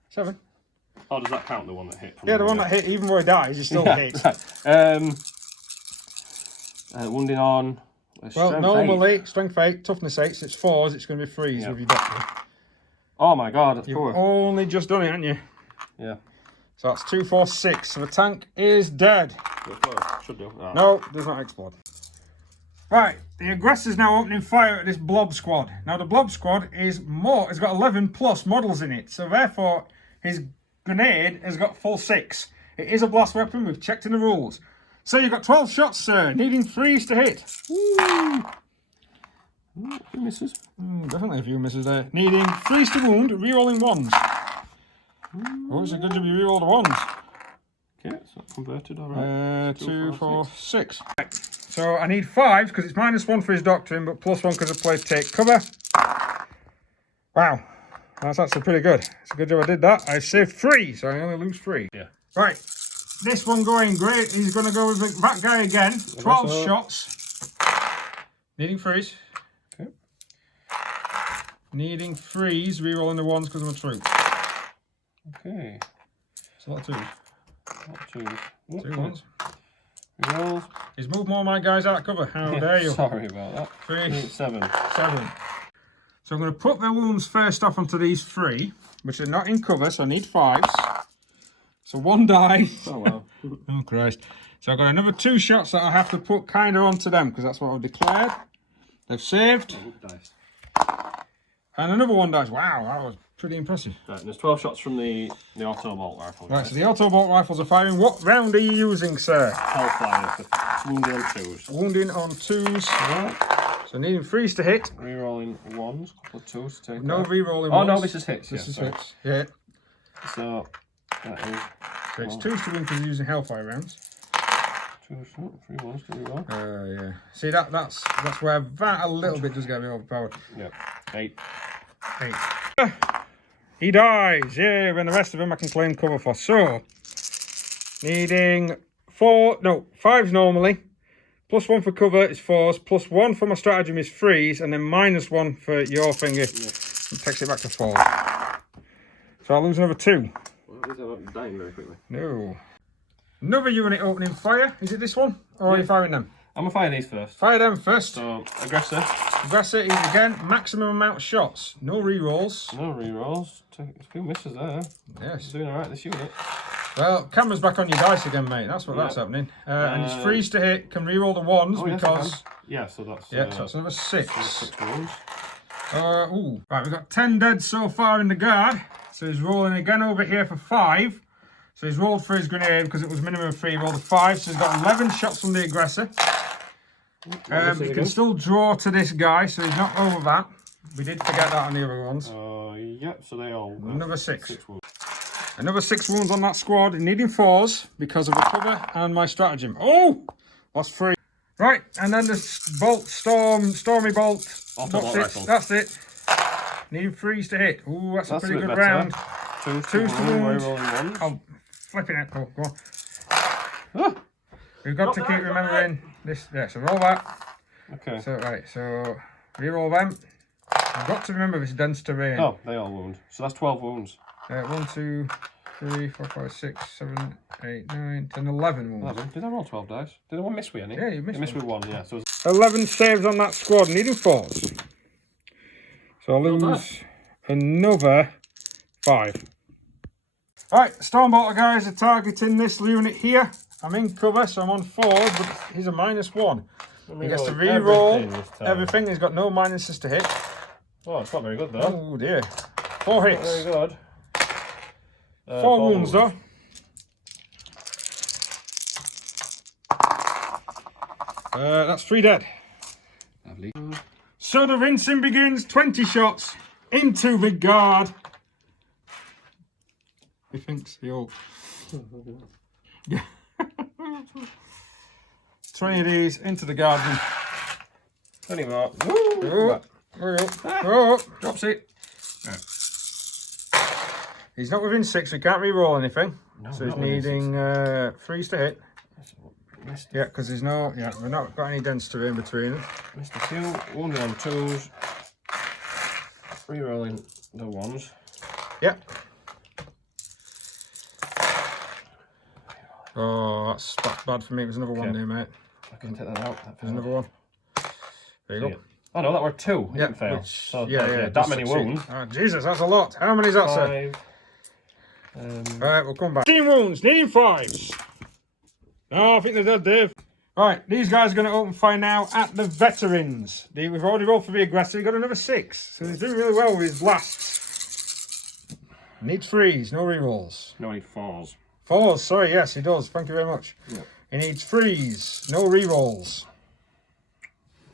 7. Oh, does that count the one that hit? Yeah, the one that hit, even though he dies, he still hits. Right. Wounding on. Well, normally, strength 8, toughness 8, so it's 4s, it's going to be 3s with your doctor. Oh my god, that's You've poor. only just done it, haven't you? Yeah. So that's 2, 4, 6. So the tank is dead. Should do. Oh. No, does not explode. Right, the aggressor's now opening fire at this blob squad. Now the blob squad is more, has got 11 plus models in it, so therefore his grenade has got full 6. It is a blast weapon, we've checked in the rules. So you've got 12 shots, sir, needing 3s to hit. Ooh. A few misses. Definitely a few misses there. Needing 3s to wound, re-rolling 1s. Oh, it's a good job you re-rolled 1s. Okay, so converted, alright. 2, 4, 6. Right. So I need 5s because it's -1 for his doctrine, but +1 because I played take cover. Wow, that's actually pretty good. It's a good job I did that. I saved 3, so I only lose 3. Yeah. Right, this one going great. He's going to go with that guy again. 12 shots. Needing 3s. Okay. Needing 3s, re-rolling the 1s because I'm a troop. Okay. So that's 2s. Two 1s. Rolls. He's moved more of my guys out of cover. How dare you? Sorry about that. 3, 7. 7. So I'm going to put the wounds first off onto these 3, which are not in cover, so I need 5s. So 1 dies. Oh wow. Oh Christ. So I've got another 2 shots that I have to put kind of onto them, because that's what I've declared. They've saved. Dice. And another 1 dies. Wow, that was pretty impressive. Right, and there's 12 shots from the auto bolt rifle. Right, so the auto bolt rifles are firing. What round are you using, sir? Hellfire for wounding on 2s. Wounding on 2s. Right. So needing 3s to hit. Rerolling 1s, couple of 2s to take No out. re-rolling Oh 1s. no, this is hits. This is sorry. hits. Yeah. So that is. So it's 2s to win because you're using Hellfire rounds. 2s, 3 1s to reroll. Yeah. See, that's where that a little bit does get me overpowered. Yep. 8. 8. He dies. Yeah, and the rest of them I can claim cover for. So, needing 5s normally. +1 for cover is 4s. +1 for my stratagem is 3s. And then -1 for your finger. Yep. It takes it back to 4. So I'll lose another 2. Well, these are dying very quickly. No. Another unit opening fire. Is it this one? Or are you firing them? I'm going to fire these first. Fire them first. So, aggressor. Aggressor is again maximum amount of shots. No re-rolls. No rerolls. A few misses there. Yes. Doing alright this unit. Well, camera's back on your dice again, mate. That's that's happening. And it's 3s to hit. Can re-roll the 1s because... Yes, so that's... Yeah, so that's another 6. 6 wounds. Right, we've got 10 dead so far in the guard. So he's rolling again over here for 5. So he's rolled for his grenade because it was minimum 3. He rolled a 5. So he's got 11 shots from the aggressor. He can still draw to this guy, so he's not over that. We did forget that on the other ones. Yep, so they all... Another 6. 6 wounds. Another 6 wounds on that squad, needing 4s because of the cover and my stratagem. Oh! Lost 3. Right, and then the bolt, stormy bolt. That's it. Needing 3s to hit. Ooh, that's a pretty good round. 2s to wound. Oh, flipping it. Oh, go on. Oh, We've got to keep remembering this. Yeah, so roll that. okay. So, right, so re-roll them. I've got to remember this dense terrain. Oh, they all wound. So that's 12 wounds. 1, 2, 3, 4, 5, 6, 7, 8, 9, 10, 11 wounds. Did I roll 12 dice? Did I one miss with any? Yeah, you missed with 1, yeah. So 11 saves on that squad, needing 4s. So I'll lose another 5. Right, Stormbolter guys are targeting this unit here. I'm in cover, so I'm on 4s, but he's a -1. He gets to re-roll everything. He's got no minuses to hit. Oh, it's not very good though. Oh dear. 4 hits. Very good. 4 wounds though. That's 3 dead. Lovely. So the rinsing begins. 20 shots into the guard. He thinks he'll... 20 of these into the garden. 20 more. Oh, drops it. He's not within 6, we can't re-roll anything. No, so he's needing 3s to hit. Yeah, because there's no, we've not got any density in between them. Mr. 2, wounded on 2s, re-rolling the 1s. Yep. Oh, that's bad for me. There's another one there, mate. I can take that out. There's another one. There you go. Oh no, that were 2. Yeah, Fail. So, yeah, that many wounds. Oh, Jesus, that's a lot. How many is that, sir? 5. Alright, we'll come back. 15 wounds, needing 5s. No, I think they're dead, Dave. Right, these guys are going to open fire now at the veterans. We've already rolled for the aggressor. He got another 6. So he's doing really well with his blasts. Needs 3s, no rerolls. No, I need 4s. 4s, sorry, yes, he does. Thank you very much. Yep. He needs 3s, no rerolls.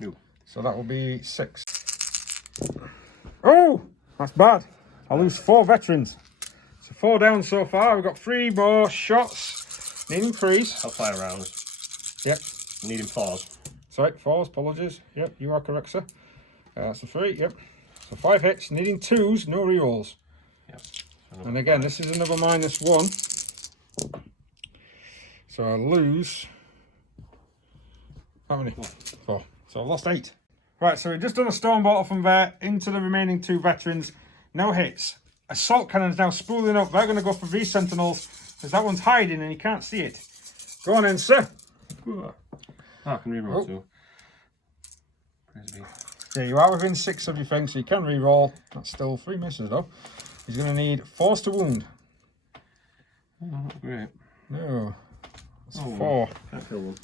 No. So that will be 6. Oh, that's bad. I lose 4 veterans. So 4 down so far. We've got 3 more shots. Needing 3s. I'll fire rounds. Yep. Needing 4s. Sorry, 4s, apologies. Yep, you are correct, sir. That's a 3, yep. So 5 hits, needing 2s, no rerolls. Yep. And again, this is another -1. So I lose. How many? 4. So I've lost 8. Right, so we've just done a stone bottle from there into the remaining 2 veterans. No hits. Assault cannon's now spooling up. They're going to go for these sentinels because that one's hiding and you can't see it. Go on then, sir. I can reroll 2. Yeah, you are within 6 of your thing, so you can re-roll. That's still 3 misses though. He's going to need 4s to wound. Oh, not great. No. That's 4. Can't kill them.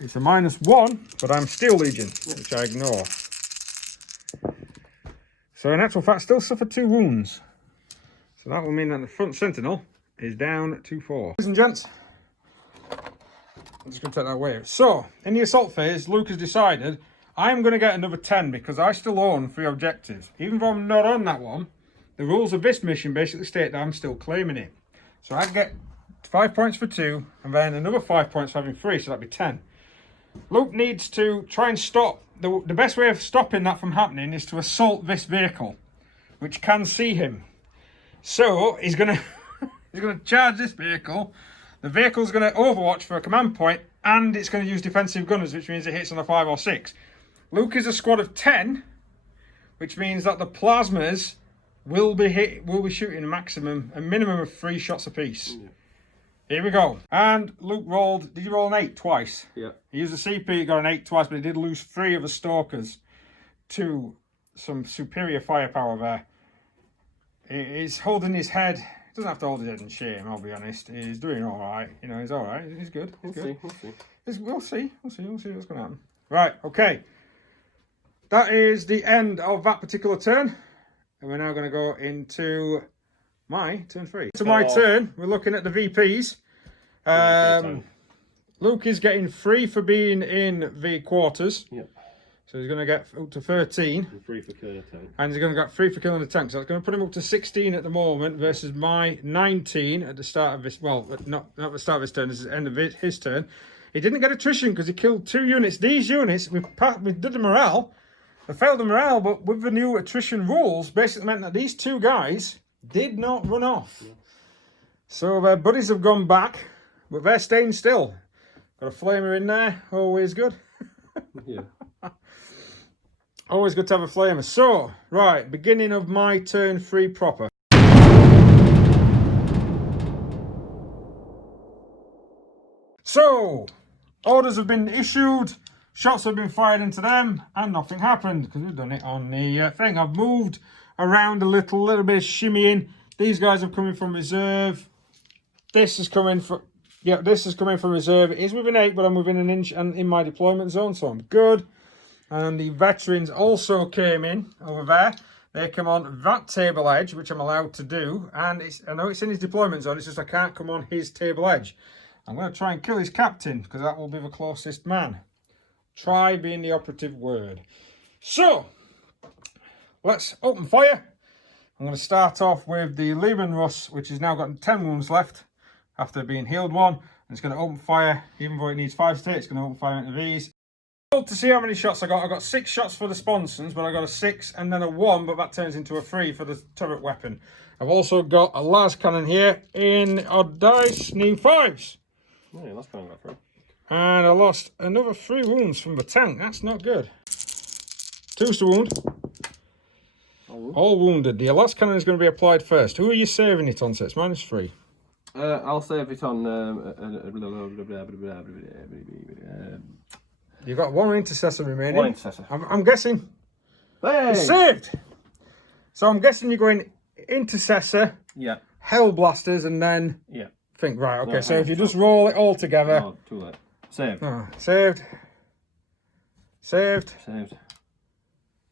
It's a -1, but I'm Steel Legion, which I ignore. So in actual fact, still suffer 2 wounds. So that will mean that the front sentinel is down to 4. Ladies and gents, I'm just going to take that away. So, in the assault phase, Luke has decided I'm going to get another 10 because I still own 3 objectives. Even though I'm not on that one, the rules of this mission basically state that I'm still claiming it. So I get 5 points for 2, and then another 5 points for having 3, so that'd be 10. Luke needs to try and stop. The best way of stopping that from happening is to assault this vehicle, which can see him. So he's gonna charge this vehicle. The vehicle's gonna overwatch for a command point, and it's gonna use defensive gunners, which means it hits on a 5 or 6. Luke is a squad of 10, which means that the plasmas will be shooting a minimum of 3 shots apiece. Yeah. Here we go. And Luke rolled, did you roll an 8 twice? Yeah. He used a CP, he got an 8 twice, but he did lose 3 of the stalkers to some superior firepower there. He's holding his head. He doesn't have to hold his head in shame, I'll be honest. He's doing all right. You know, he's all right. He's good. We'll see. We'll see what's going to happen. Right, okay. That is the end of that particular turn. And we're now going to go into my turn 3. To my turn, we're looking at the VPs. Luke is getting 3 for being in the quarters. Yep. So he's going to get up to 13. And 3 for killing a tank. And he's going to get 3 for killing the tank. So that's going to put him up to 16 at the moment versus my 19 at the start of this. Well, not at the start of his turn, this is the end of his turn. He didn't get attrition because he killed 2 units. These units, we did the morale. They failed the morale, but with the new attrition rules, basically meant that these 2 guys did not run off. Yeah. So their buddies have gone back, but they're staying still. Got a flamer in there, always good. Yeah. Always good to have a flamer. So, right, beginning of my turn 3 proper. So, orders have been issued, shots have been fired into them, and nothing happened because we've done it on the thing. I've moved around a little bit of shimmying. These guys have come in from reserve. This is coming from, this is coming from reserve. It is within 8, but I'm within an inch and in my deployment zone, so I'm good. And the veterans also came in over there. They come on that table edge, which I'm allowed to do. And I know it's in his deployment zone, it's just I can't come on his table edge. I'm going to try and kill his captain, because that will be the closest man. Try being the operative word. So, let's open fire. I'm going to start off with the Lehman Russ, which has now got 10 wounds left after being healed 1. And it's going to open fire, even though it needs 5 to hit, it's going to open fire into these. To see how many shots I got 6 shots for the sponsons, but I got a 6 and then a 1, but that turns into a 3 for the turret weapon. I've also got a las cannon here in odd dice, needing 5s. Oh, yeah, that's kind of got through. And I lost another 3 wounds from the tank. That's not good. 2's to wound. All wounded. The las cannon is going to be applied first. Who are you saving it on? So it's -3. I'll save it on. You've got 1 intercessor remaining. 1 intercessor. I'm guessing. Hey! It's saved. So I'm guessing you're going intercessor. Yeah. Hell blasters, and then. Yeah. Think right. Okay. No, So if you just roll it all together. Oh, too late. Saved. Oh, saved. Saved. Saved.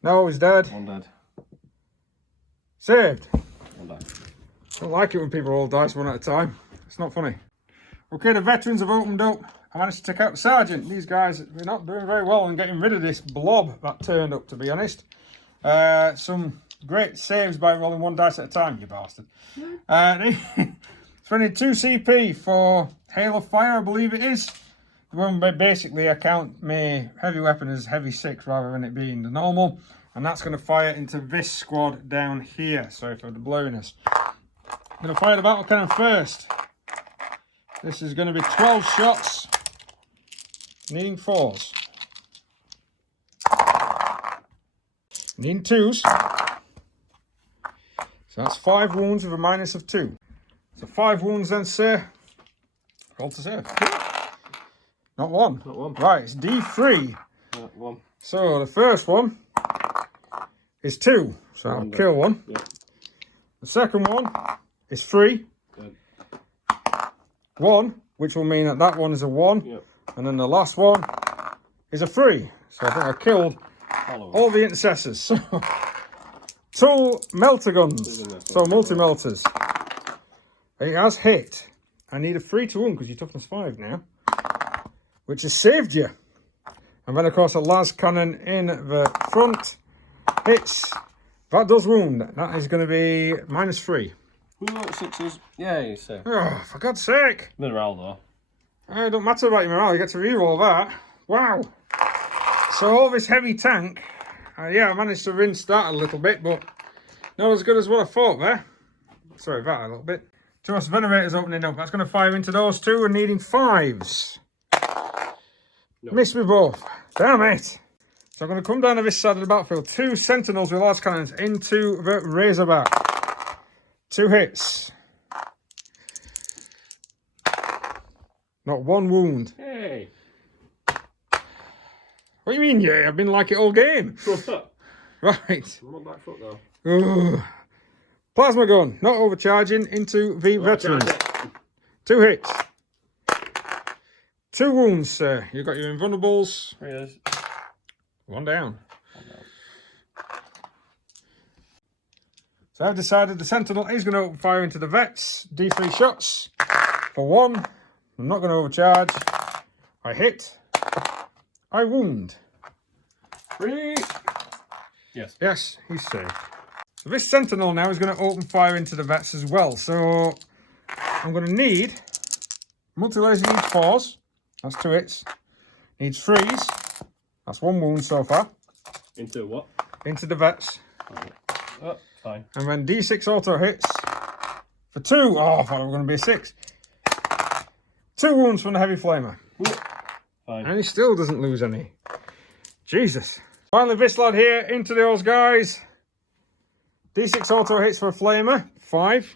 No, he's dead. 1 dead. Saved. 1 dead. I don't like it when people roll dice 1 at a time. It's not funny. Okay, the veterans have opened up. I managed to take out the sergeant. These guys, they're not doing very well in getting rid of this blob that turned up, to be honest. Some great saves by rolling 1 dice at a time, you bastard. Spending 2 CP for Hail of Fire, I believe it is. When basically I count my heavy weapon as heavy 6 rather than it being the normal. And that's going to fire into this squad down here. Sorry for the blurriness. I'm going to fire the battle cannon first. This is going to be 12 shots. Needing 4s. Needing 2s. So that's 5 wounds with a minus of 2. So 5 wounds then, sir. Roll to save. Not 1. Not 1. Right, it's D3. Not 1. So the first one is 2. So I'll kill 1. Yep. The second one is 3. Good. 1, which will mean that that one is a 1. Yep. And then the last one is a 3. So I think I killed all the intercessors. So 2 melter guns. So multi-melters. It has hit. I need a 3 to 1 because you're toughness 5 now. Which has saved you. And then of course a las cannon in the front. Hits. That does wound. That is going to be -3. We got 6s. Yeah, you say. Oh, for God's sake. Morale though. It don't matter about your morale, you get to reroll that. Wow. So all this heavy tank, yeah, I managed to rinse that a little bit, but not as good as what I thought there. Sorry about that a little bit. 2 venerators opening up. That's going to fire into those 2 and needing 5s. No. Missed me both. Damn it. So I'm going to come down to this side of the battlefield. 2 sentinels with large cannons into the Razorback. 2 hits. Not 1 wound. Hey. What do you mean, yeah? I've been like it all game. Right. I'm on back foot though. Ugh. Plasma gun. Not overcharging into the veterans. 2 hits. 2 wounds, sir. You've got your invulnerables. Yes. 1 down. So I've decided the sentinel is going to open fire into the vets. D3 shots. For 1. I'm not going to overcharge. I hit. I wound. 3. Yes. Yes, he's safe. So this sentinel now is going to open fire into the vets as well. So I'm going to need multi-laser needs 4s. That's 2 hits. Needs 3s. That's 1 wound so far. Into what? Into the vets. Oh, fine. And then D6 auto hits for 2. Oh, I thought it was going to be a 6. 2 wounds from the heavy flamer. Fine. And he still doesn't lose any. Jesus. Finally, this lad here into those guys. D6 auto hits for a flamer. 5.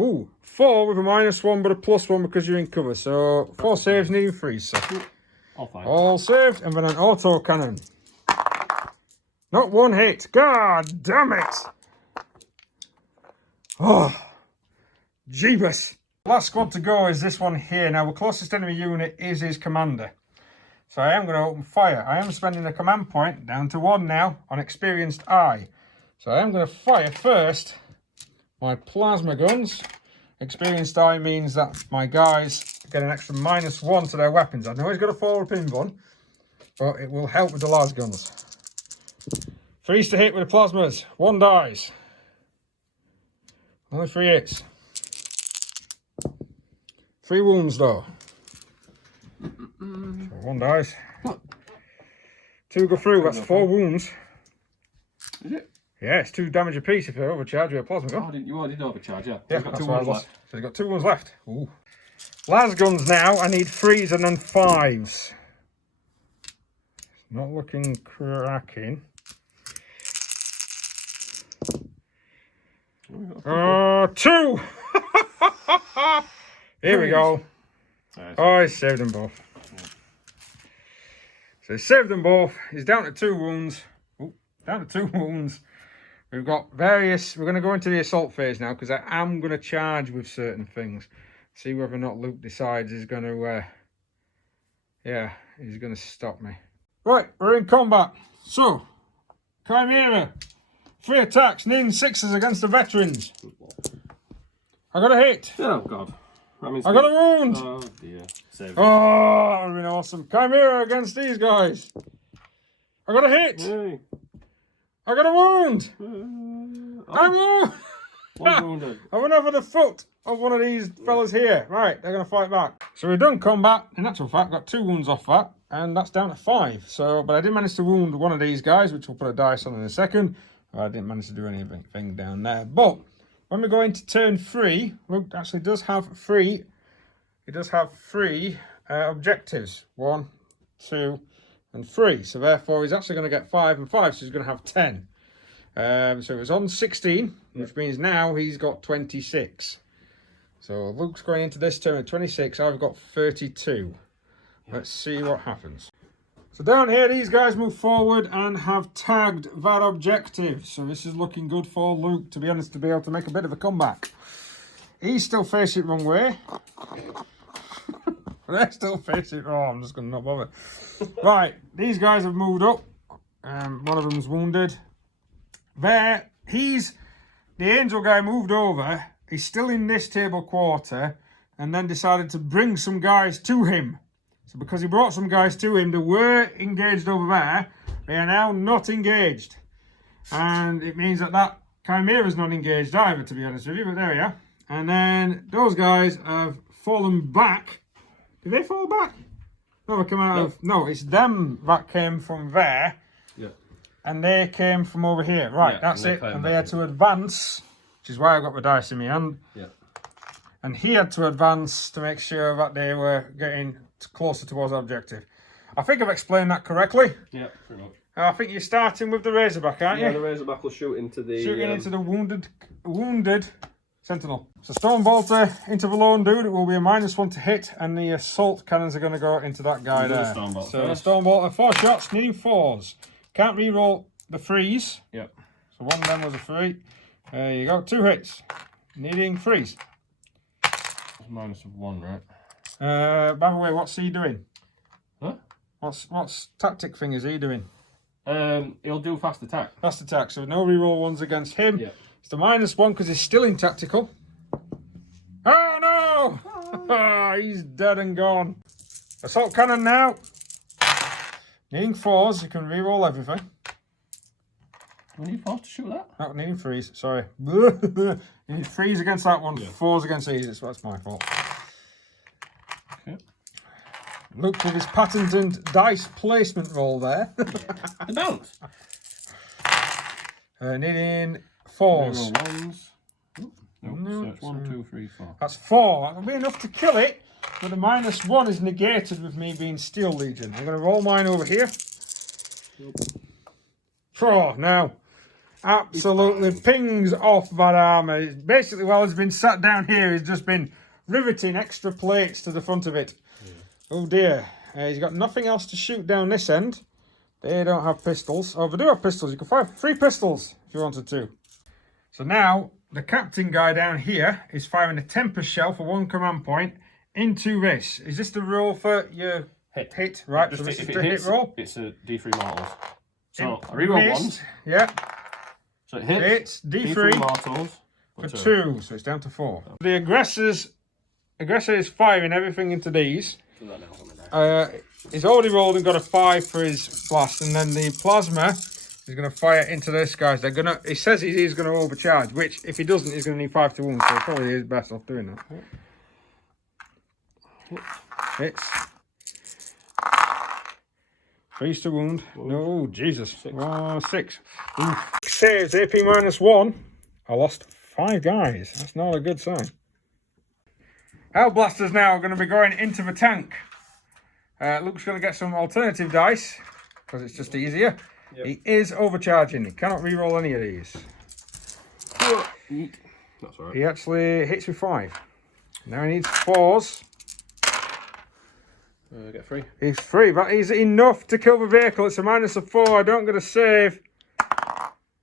Ooh, 4 with a -1 but a +1 because you're in cover. So 4 saves needing 3. So All fine. all saved, and then an auto cannon. Not 1 hit. God damn it. Oh, jeebus. Last squad to go is this one here. Now, the closest enemy unit is his commander. So I am going to open fire. I am spending a command point down to 1 now on experienced eye. So I am going to fire first my plasma guns. Experienced eye means that my guys get an extra -1 to their weapons. I know he's got a 4-pin one, but it will help with the las guns. 3s to hit with the plasmas. 1 dies. Only 3 hits. 3 wounds though. So 1 dice. 2 go through, that's 4 wounds. Is it? Yeah, it's 2 damage apiece if you overcharge with a plasma gun. Oh, you did overcharge, yeah. Yeah, He's got that's 2 what I wounds was. left. So he's got 2 wounds left. Ooh. Las guns now, I need 3s and then 5s. Not looking cracking. 2! Here we go. Oh, he saved them both. So he saved them both. He's down to 2 wounds. Ooh, down to 2 wounds. We've got various... We're going to go into the assault phase now because I am going to charge with certain things. See whether or not Luke decides he's going to... yeah, he's going to stop me. Right, we're in combat. So, Chimera. 3 attacks, needing 6s against the veterans. I got a hit. Oh, God. I got a wound. Oh, dear. Save Oh, that would have been awesome. Chimera against these guys. I got a hit. Hey. I got a wound. I'm wounded. I went over the foot of one of these fellas here. Right, they're going to fight back. So we've done combat. In actual fact, got 2 wounds off that. And that's down to 5. So, but I did manage to wound one of these guys, which we'll put a dice on in a second. I didn't manage to do anything down there. But when we go into turn 3, Luke actually does have 3. He does have 3 objectives. 1, 2, and 3. So therefore, he's actually going to get 5 and 5. So he's going to have 10. So it was on 16, which means now he's got 26. So Luke's going into this turn with 26. I've got 32. Let's see what happens. So down here, these guys move forward and have tagged that objective. So this is looking good for Luke, to be honest, to be able to make a bit of a comeback. He's still facing it wrong way. They're still facing it wrong. I'm just going to not bother. Right, these guys have moved up. One of them's wounded. There, the angel guy moved over. He's still in this table quarter and then decided to bring some guys to him. So because he brought some guys to him, they were engaged over there. They are now not engaged. And it means that Chimera's not engaged either, to be honest with you. But there we are. And then those guys have fallen back. Did they fall back? No, they come out of... No, it's them that came from there. Yeah. And they came from over here. Right, that's it. And they had to advance, which is why I got the dice in my hand. Yeah. And he had to advance to make sure that they were getting closer towards the objective. I think I've explained that correctly. Yeah, pretty much. I think you're starting with the Razorback, aren't you? Yeah, the Razorback will shoot into the... Shooting into the wounded Sentinel. So Stone Bolter into the lone dude. It will be a -1 to hit, and the assault cannons are going to go into that guy there. So Stone Bolter, 4 shots, needing 4s. Can't re-roll the 3s. Yep. So one of them was a 3. There you go, 2 hits. Needing 3s. -1, right? By the way, what's he doing? Huh? What's tactic thing is he doing? He'll do fast attack. Fast attack, so no reroll ones against him. Yeah. It's the -1 because he's still in tactical. Oh no! Oh. He's dead and gone. Assault cannon now. Needing 4s, you can reroll everything. We need 4s to shoot that? No, needing 3s, sorry. You need 3s against that one, 4s against these, so that's my fault. Okay. Luke with his patented dice placement roll there. The bounce. Needing 4s. Reroll 1s. No, so it's 1, 2, 3, 4. That's 4. That'll be enough to kill it, but the -1 is negated with me being Steel Legion. I'm going to roll mine over here. Oh, now, absolutely pings off that armour. It's basically, while it's been sat down here, he's just been riveting extra plates to the front of it. Yeah. Oh dear. He's got nothing else to shoot down this end. They don't have pistols. Oh, they do have pistols. You can fire 3 pistols if you wanted to. So now, the captain guy down here is firing a Tempest shell for 1 command point into this. Is this the roll for your hit? Right, just so this is if the it hit hits, roll. it's a D3 mortals. So I reroll 1s. Yeah. So it hits. D3 mortals for 2. So it's down to 4. The aggressor is firing everything into these. He's already rolled and got a 5 for his blast, and then the plasma is going to fire into this guys. He says he's going to overcharge, which if he doesn't, he's going to need 5 to wound. So it probably is best off doing that. Hits. Freeze to wound. No, Jesus. 6. Oh, 6. Oof. Saves, AP -1. I lost 5 guys. That's not a good sign. Hellblasters now are going to be going into the tank. Luke's going to get some alternative dice because it's just easier. Yep. He is overcharging. He cannot reroll any of these. That's all right. He actually hits with 5. Now he needs 4s. Get 3. He's 3. That is enough to kill the vehicle. It's a -4. I don't get a save.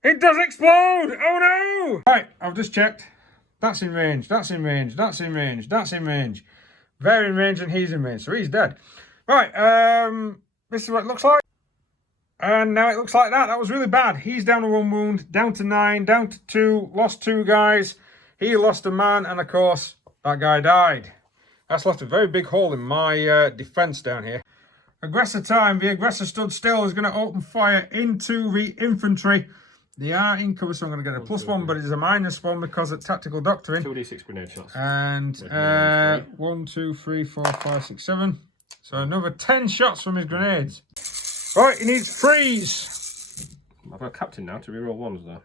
It does explode! Oh no! Right, I've just checked. That's in range. That's in range. That's in range. That's in range. They're in range and he's in range, so he's dead. Right, this is what it looks like. And now it looks like that. That was really bad. He's down to 1 wound, down to 9, down to 2, lost 2 guys. He lost a man, and of course, that guy died. That's left a very big hole in my defence down here. Aggressor time. The aggressor stood still. Is going to open fire into the infantry. They are in cover, so I'm going to get a +1, but it's a -1 because of tactical doctrine. 2d6 grenade shots. And 1, 2, 3, 4, 5, 6, 7. So another 10 shots from his grenades. Right, he needs freeze. I've got a captain now to reroll 1s though.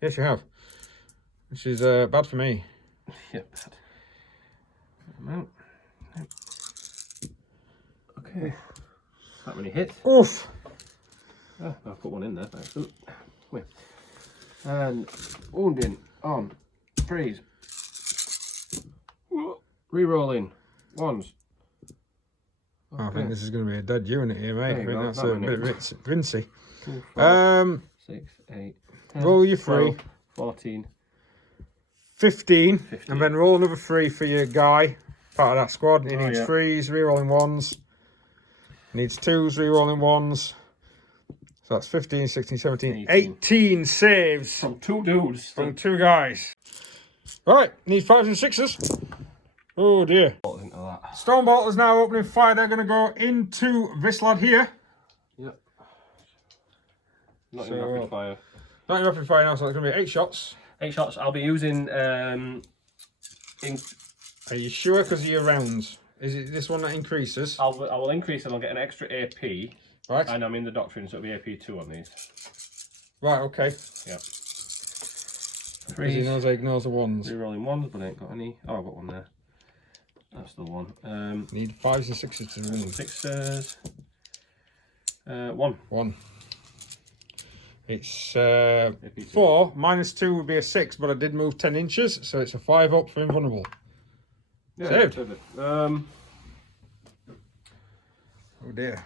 Yes, you have. Which is bad for me. Yeah, bad. Amount. Okay. That many hits. Oof. Oh, I've put 1 in there. Excellent. Wait. And wounding on. Freeze. Rerolling 1s. Okay. I think this is going to be a dead unit here, mate. I think that's a bit Vincy. 2, 4, 6, 8, 10, roll your 12, 3. 14. 15. And then roll another 3 for your guy. Part of that squad. He needs 3s, rerolling 1s. He needs 2s, rerolling 1s. So that's 15, 16, 17, 18 saves. From 2 dudes. From 2 guys. Right, need 5s and 6s. Oh dear. Stormbolt is now opening fire. They're going to go into this lad here. Yep. Not in rapid fire. Not in rapid fire now, so it's going to be 8 shots. 8 shots. I'll be using... Are you sure? Because of your rounds. Is it this one that increases? I will increase and I'll get an extra AP. Right. And I'm in the doctrine, so it'll be AP 2 on these. Right, okay. Yep. 3. He knows I ignores the 1s. Rerolling 1s, but I ain't got any. Oh, I've got 1 there. That's the 1. Need 5s and 6s to wound. 6s. 1. 1. It's 4. -2 would be a 6, but I did move 10 inches, so it's a 5 up for invulnerable. Yeah, saved. Oh dear.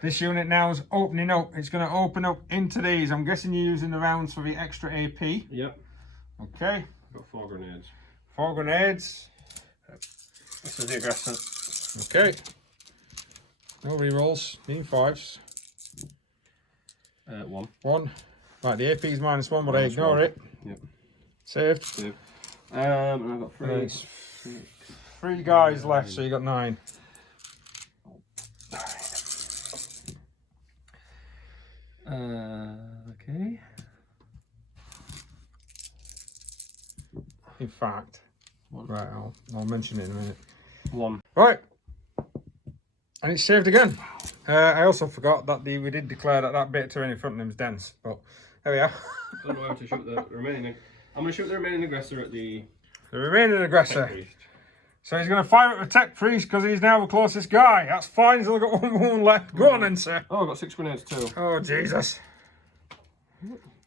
This unit now is opening up. It's going to open up into these. I'm guessing you're using the rounds for the extra AP. Yep. Okay. I've got 4 grenades. 4 grenades. This is the aggressor. Okay. No rerolls. Need 5s. 1. 1. Right, the AP is -1, but I ignore it. Yep. Saved. Saved. And I've got 3. 3 guys left, so you got 9. Okay. In fact, right, I'll mention it in a minute. 1. Right, and it's saved again. I also forgot that we did declare that bit of terrain in front of them is dense, but there we are. I don't know how to shoot the remaining. I'm going to shoot the remaining aggressor at the remaining aggressor. So he's going to fire at the tech priest because he's now the closest guy. That's fine. He's only got 1 wound left. Go on then, sir. Oh, I've got 6 grenades too. Oh, Jesus.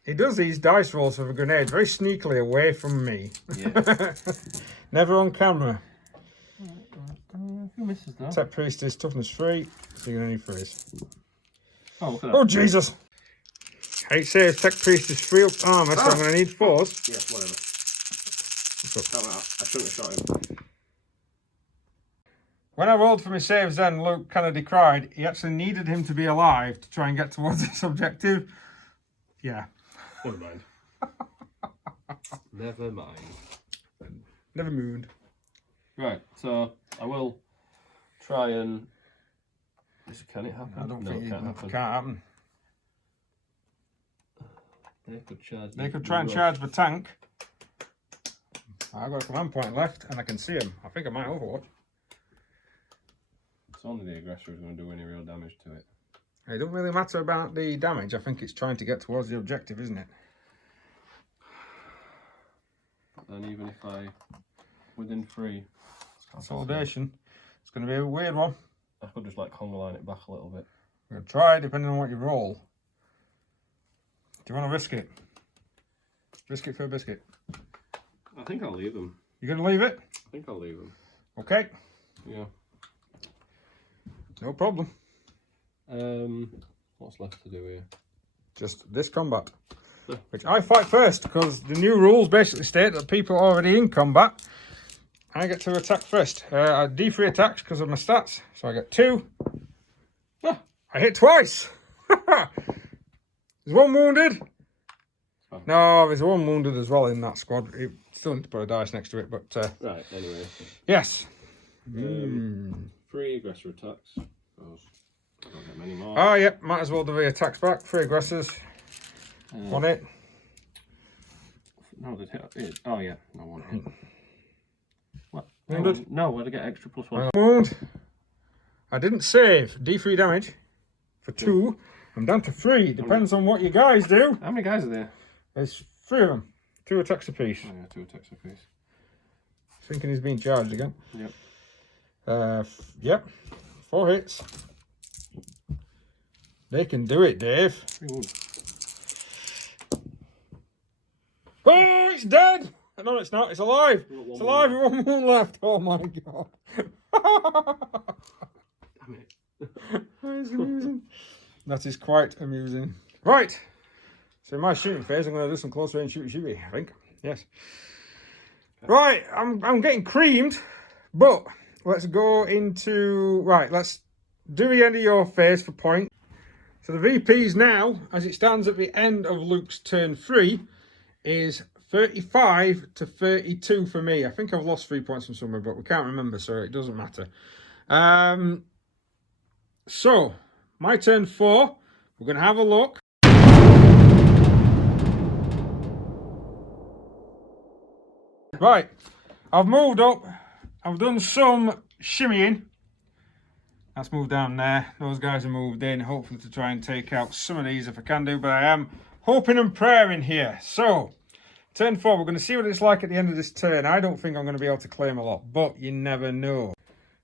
He does these dice rolls for the grenade very sneakily away from me. Yeah. Never on camera. Who misses that? Tech priest is toughness 3, so you're going to need 3s. Oh, look at that. Oh, Jesus. 8 saves. Tech priest is 3 up armour, so I'm going to need 4s. Yeah, whatever. I shouldn't have shot him. When I rolled for my saves then, Luke kind of decried. He actually needed him to be alive to try and get towards this objective. Yeah. Never mind. Never mind. Never mooned. Right, so I will try and... Can it happen? I don't think it can't happen. can't happen. They could charge. They could try and charge the tank. I've got a command point left and I can see him. I think I might overwatch. It's only the aggressor who's going to do any real damage to it. It don't really matter about the damage. I think it's trying to get towards the objective, isn't it? But then even if I, within 3... Consolidation. It's going to be a weird one. I could just like conga line it back a little bit. We're going to try, depending on what you roll. Do you want to risk it? Risk it for a biscuit. I think I'll leave them. You're going to leave it? I think I'll leave them. Okay. Yeah. No problem. What's left to do here? Just this combat. Which I fight first, because the new rules basically state that people already in combat, I get to attack first. I D3 attacks because of my stats, so I get 2. Oh, I hit twice. There's 1 wounded. Oh. No, there's 1 wounded as well in that squad. You still need to put a dice next to it, but... right, anyway. Yes. 3 aggressor attacks. I don't get many more. Oh, yep, might as well do the attacks back. 3 aggressors. 1 hit. No, they hit. Oh, yeah, no 1 hit. What? Wounded? No, where'd I get extra +1? Wound. I didn't save. D3 damage for 2. I'm down to 3. Depends on what you guys do. How many guys are there? There's 3 of them. 2 attacks apiece. Oh, yeah, 2 attacks apiece. Thinking he's being charged again. Yep. Yep. 4 hits. They can do it, Dave. 3 wounds. Oh, it's dead! No, it's not. It's alive. It's alive with 1 wound left. Oh my god. Damn it. That is amusing. That is quite amusing. Right. So in my shooting phase, I'm going to do some close range shooty, I think. Yes. Right. I'm getting creamed, but let's go into... Right, let's do the end of your phase for point. So the VPs now, as it stands at the end of Luke's turn 3, is 35 to 32 for me. I think I've lost 3 points from somewhere, but we can't remember, so it doesn't matter. So, my turn 4. We're going to have a look. Right, I've moved up. I've done some shimmying. That's moved down there. Those guys have moved in, hopefully to try and take out some of these if I can do, but I am hoping and praying here. So, turn 4, we're going to see what it's like at the end of this turn. I don't think I'm going to be able to claim a lot, but you never know.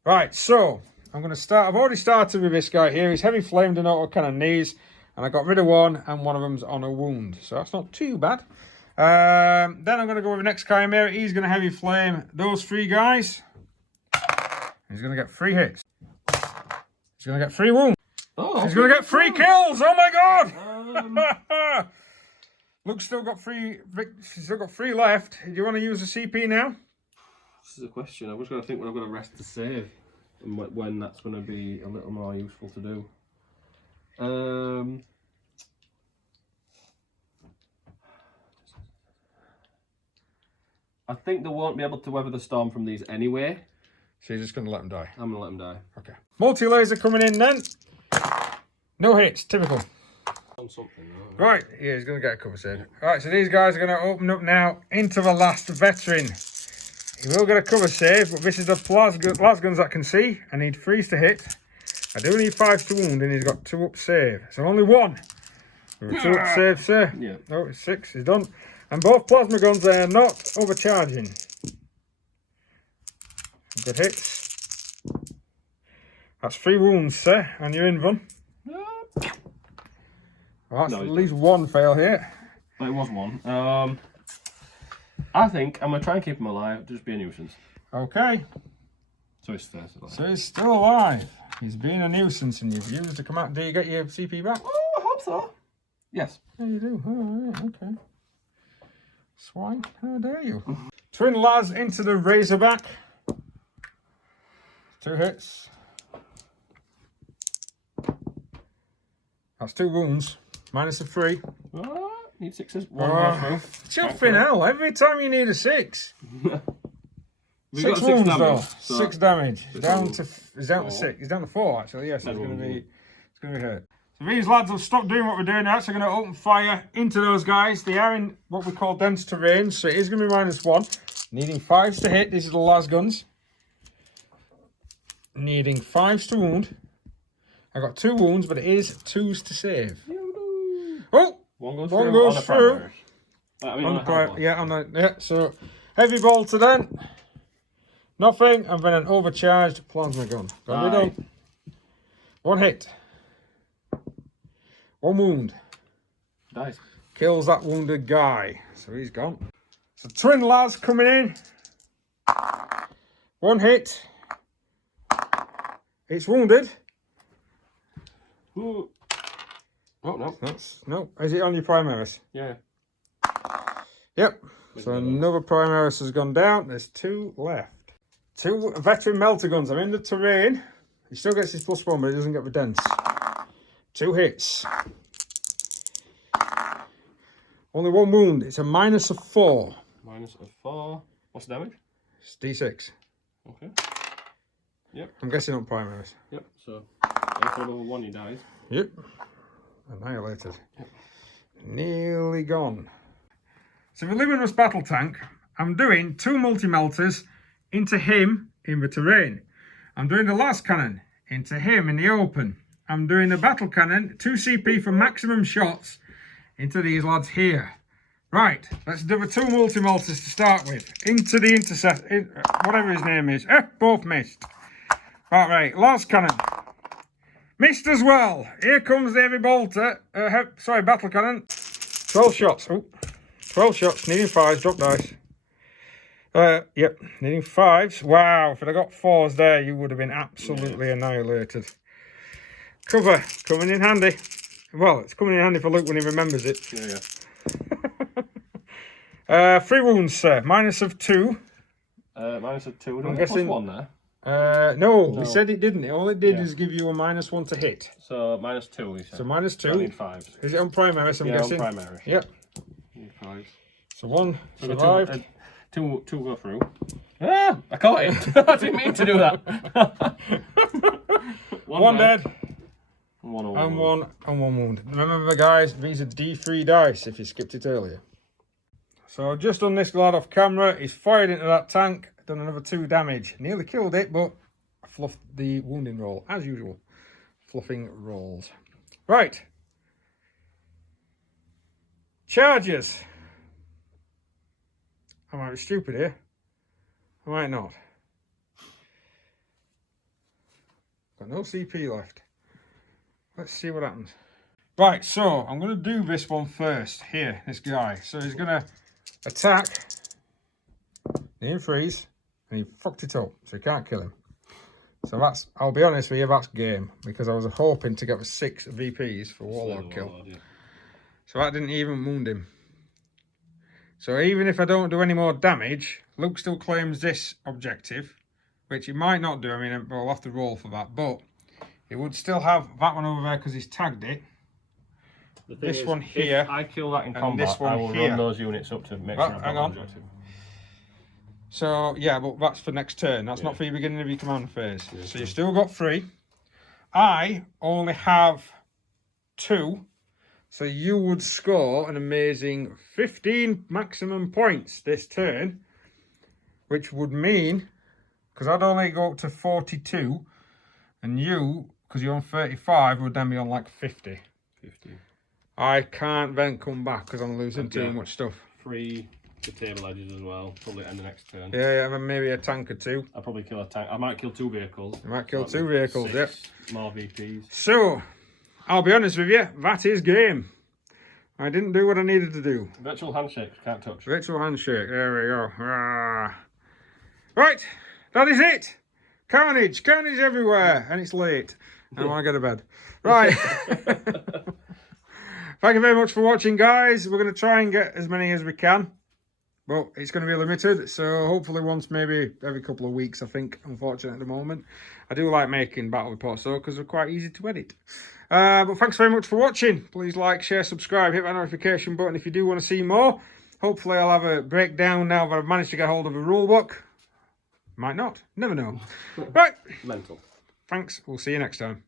Right, so, I'm going to start. I've already started with this guy here. He's heavy flamed and auto cannon knees, and I got rid of 1, and 1 of them's on a wound. So that's not too bad. Then I'm going to go with the next Chimera. He's going to heavy flame those 3 guys. He's going to get 3 hits. He's going to get 3 wounds. Oh, he's going to get 3 kills. Oh my god! Luke's still got 3. He's still got 3 left. Do you want to use the CP now? This is a question. I've just got to think when I've got to rest to save, and when that's going to be a little more useful to do. I think they won't be able to weather the storm from these anyway. So you're just going to let them die? I'm going to let them die. Okay. Multi-laser coming in then. No hits, typical. On something, right, yeah, he's going to get a cover save. Right, so these guys are going to open up now into the last veteran. He will get a cover save, but this is the las guns that can see. I need 3s to hit. I do need 5s to wound, and he's got 2 up save. So only 1. 2 up save, sir. Yeah. Oh, it's 6. He's done. And both plasma guns are not overcharging. Good hits. That's 3 wounds, sir, and you're in one. Well, that's at least 1 fail here. But it was 1. I think I'm going to try and keep him alive, just be a nuisance. Okay. So he's still alive. So he's still alive. He's being a nuisance, and you've used the command. Do you get your CP back? Oh, I hope so. Yes. Yeah, you do. Oh, right, okay. Swine, how dare you? Twin Laz into the Razorback. 2 hits. That's 2 wounds. Minus a 3. Need 6s. 1 more through. Jumping hell. Every time you need a 6. 6 wounds though. 6 damage. He's down to 6. He's down to 4 actually. Yes, it's going to be hurt. So these lads have stopped doing what we're doing. They're actually going to open fire into those guys. They are in what we call dense terrain, so it is going to be -1. Needing 5s to hit. These are the las guns. needing 5s to wound. I got 2 wounds, but it is 2s to save. Oh! One goes One through. goes on through. I mean, on a hard one. Yeah, so heavy bolter then. Nothing, and then an overcharged plasma gun. Got it done. 1 hit. 1 wound. Nice. Kills that wounded guy. So he's gone. So twin lads coming in. 1 hit. It's wounded. Ooh. Oh, no. No. Is it on your Primaris? Yeah. Yep. So another Primaris has gone down. There's 2 left. 2 veteran melter guns. I'm in the terrain. He still gets his +1, but he doesn't get the dents. 2 hits. Only 1 wound. It's a -4. -4. What's the damage? It's D6. Okay. Yep. I'm guessing on Primaris. Yep. So after level 1, he dies. Yep. Annihilated. Yep. Nearly gone. So for Luminous Battle Tank, I'm doing 2 multi-melters into him in the terrain. I'm doing the last cannon into him in the open. I'm doing the battle cannon, 2 CP for maximum shots into these lads here. Right, let's do the 2 multi-melters to start with. Into the intercept, whatever his name is. Both missed. Right, last cannon. Missed as well. Here comes the heavy bolter. Battle cannon. 12 shots. Oh, 12 shots, needing 5s, drop dice. Yep, needing 5s. Wow, if I'd have got 4s there, you would have been absolutely annihilated. Cover, coming in handy. Well, it's coming in handy for Luke when he remembers it. Yeah. 3 wounds, sir. -2. -2. I'm guessing +1 there. No, we said it didn't. All it did is give you a -1 to hit. So -2, he said. So -2. I need 5s. Is it on Primaris, I'm guessing? On Primaris. Yep. Need 5s. So 1 survived. Two go through. Ah! I caught it! I didn't mean to do that. 1 dead. And 1 wound. Remember, guys, these are D3 dice if you skipped it earlier. So I've just done this lad off camera. He's fired into that tank. Done another 2 damage. Nearly killed it, but I fluffed the wounding roll, as usual. Fluffing rolls. Right. Charges. I might be stupid here. I might not. Got no CP left. Let's see what happens. Right, so I'm going to do this one first. Here, this guy. So he's going to attack. Near freeze. And he fucked it up, so he can't kill him. So that's, I'll be honest with you, that's game. Because I was hoping to get the 6 VPs for Warlord kill. So that didn't even wound him. So even if I don't do any more damage, Luke still claims this objective. Which he might not do, I mean, I'll have to roll for that. But he would still have that one over there because he's tagged it. This one here. If I kill that in combat, I will run those units up to make sure I've got the objective. So, yeah, but that's for next turn. That's not for your beginning of your command phase. Yeah, so you've still got 3. I only have 2. So you would score an amazing 15 maximum points this turn. Which would mean, because I'd only go up to 42. And you, because you're on 35, would then be on like 50. I can't then come back because I'm losing too much stuff. 3 the table edges as well, probably end the next turn. Yeah, and maybe a tank or 2. I'll probably kill a tank. I might kill 2 vehicles. You might kill 2 vehicles, yeah. More VPs. So, I'll be honest with you, that is game. I didn't do what I needed to do. Virtual handshake, can't touch. Virtual handshake, there we go. Right, that is it. Carnage everywhere, and it's late. I want to go to bed. Right. Thank you very much for watching, guys. We're going to try and get as many as we can. But it's going to be limited, so hopefully once, maybe every couple of weeks, I think, unfortunately, at the moment. I do like making battle reports, though, because they're quite easy to edit. But thanks very much for watching. Please like, share, subscribe, hit that notification button if you do want to see more. Hopefully I'll have a breakdown now that I've managed to get hold of a rulebook. Might not. Never know. Right. Mental. Thanks. We'll see you next time.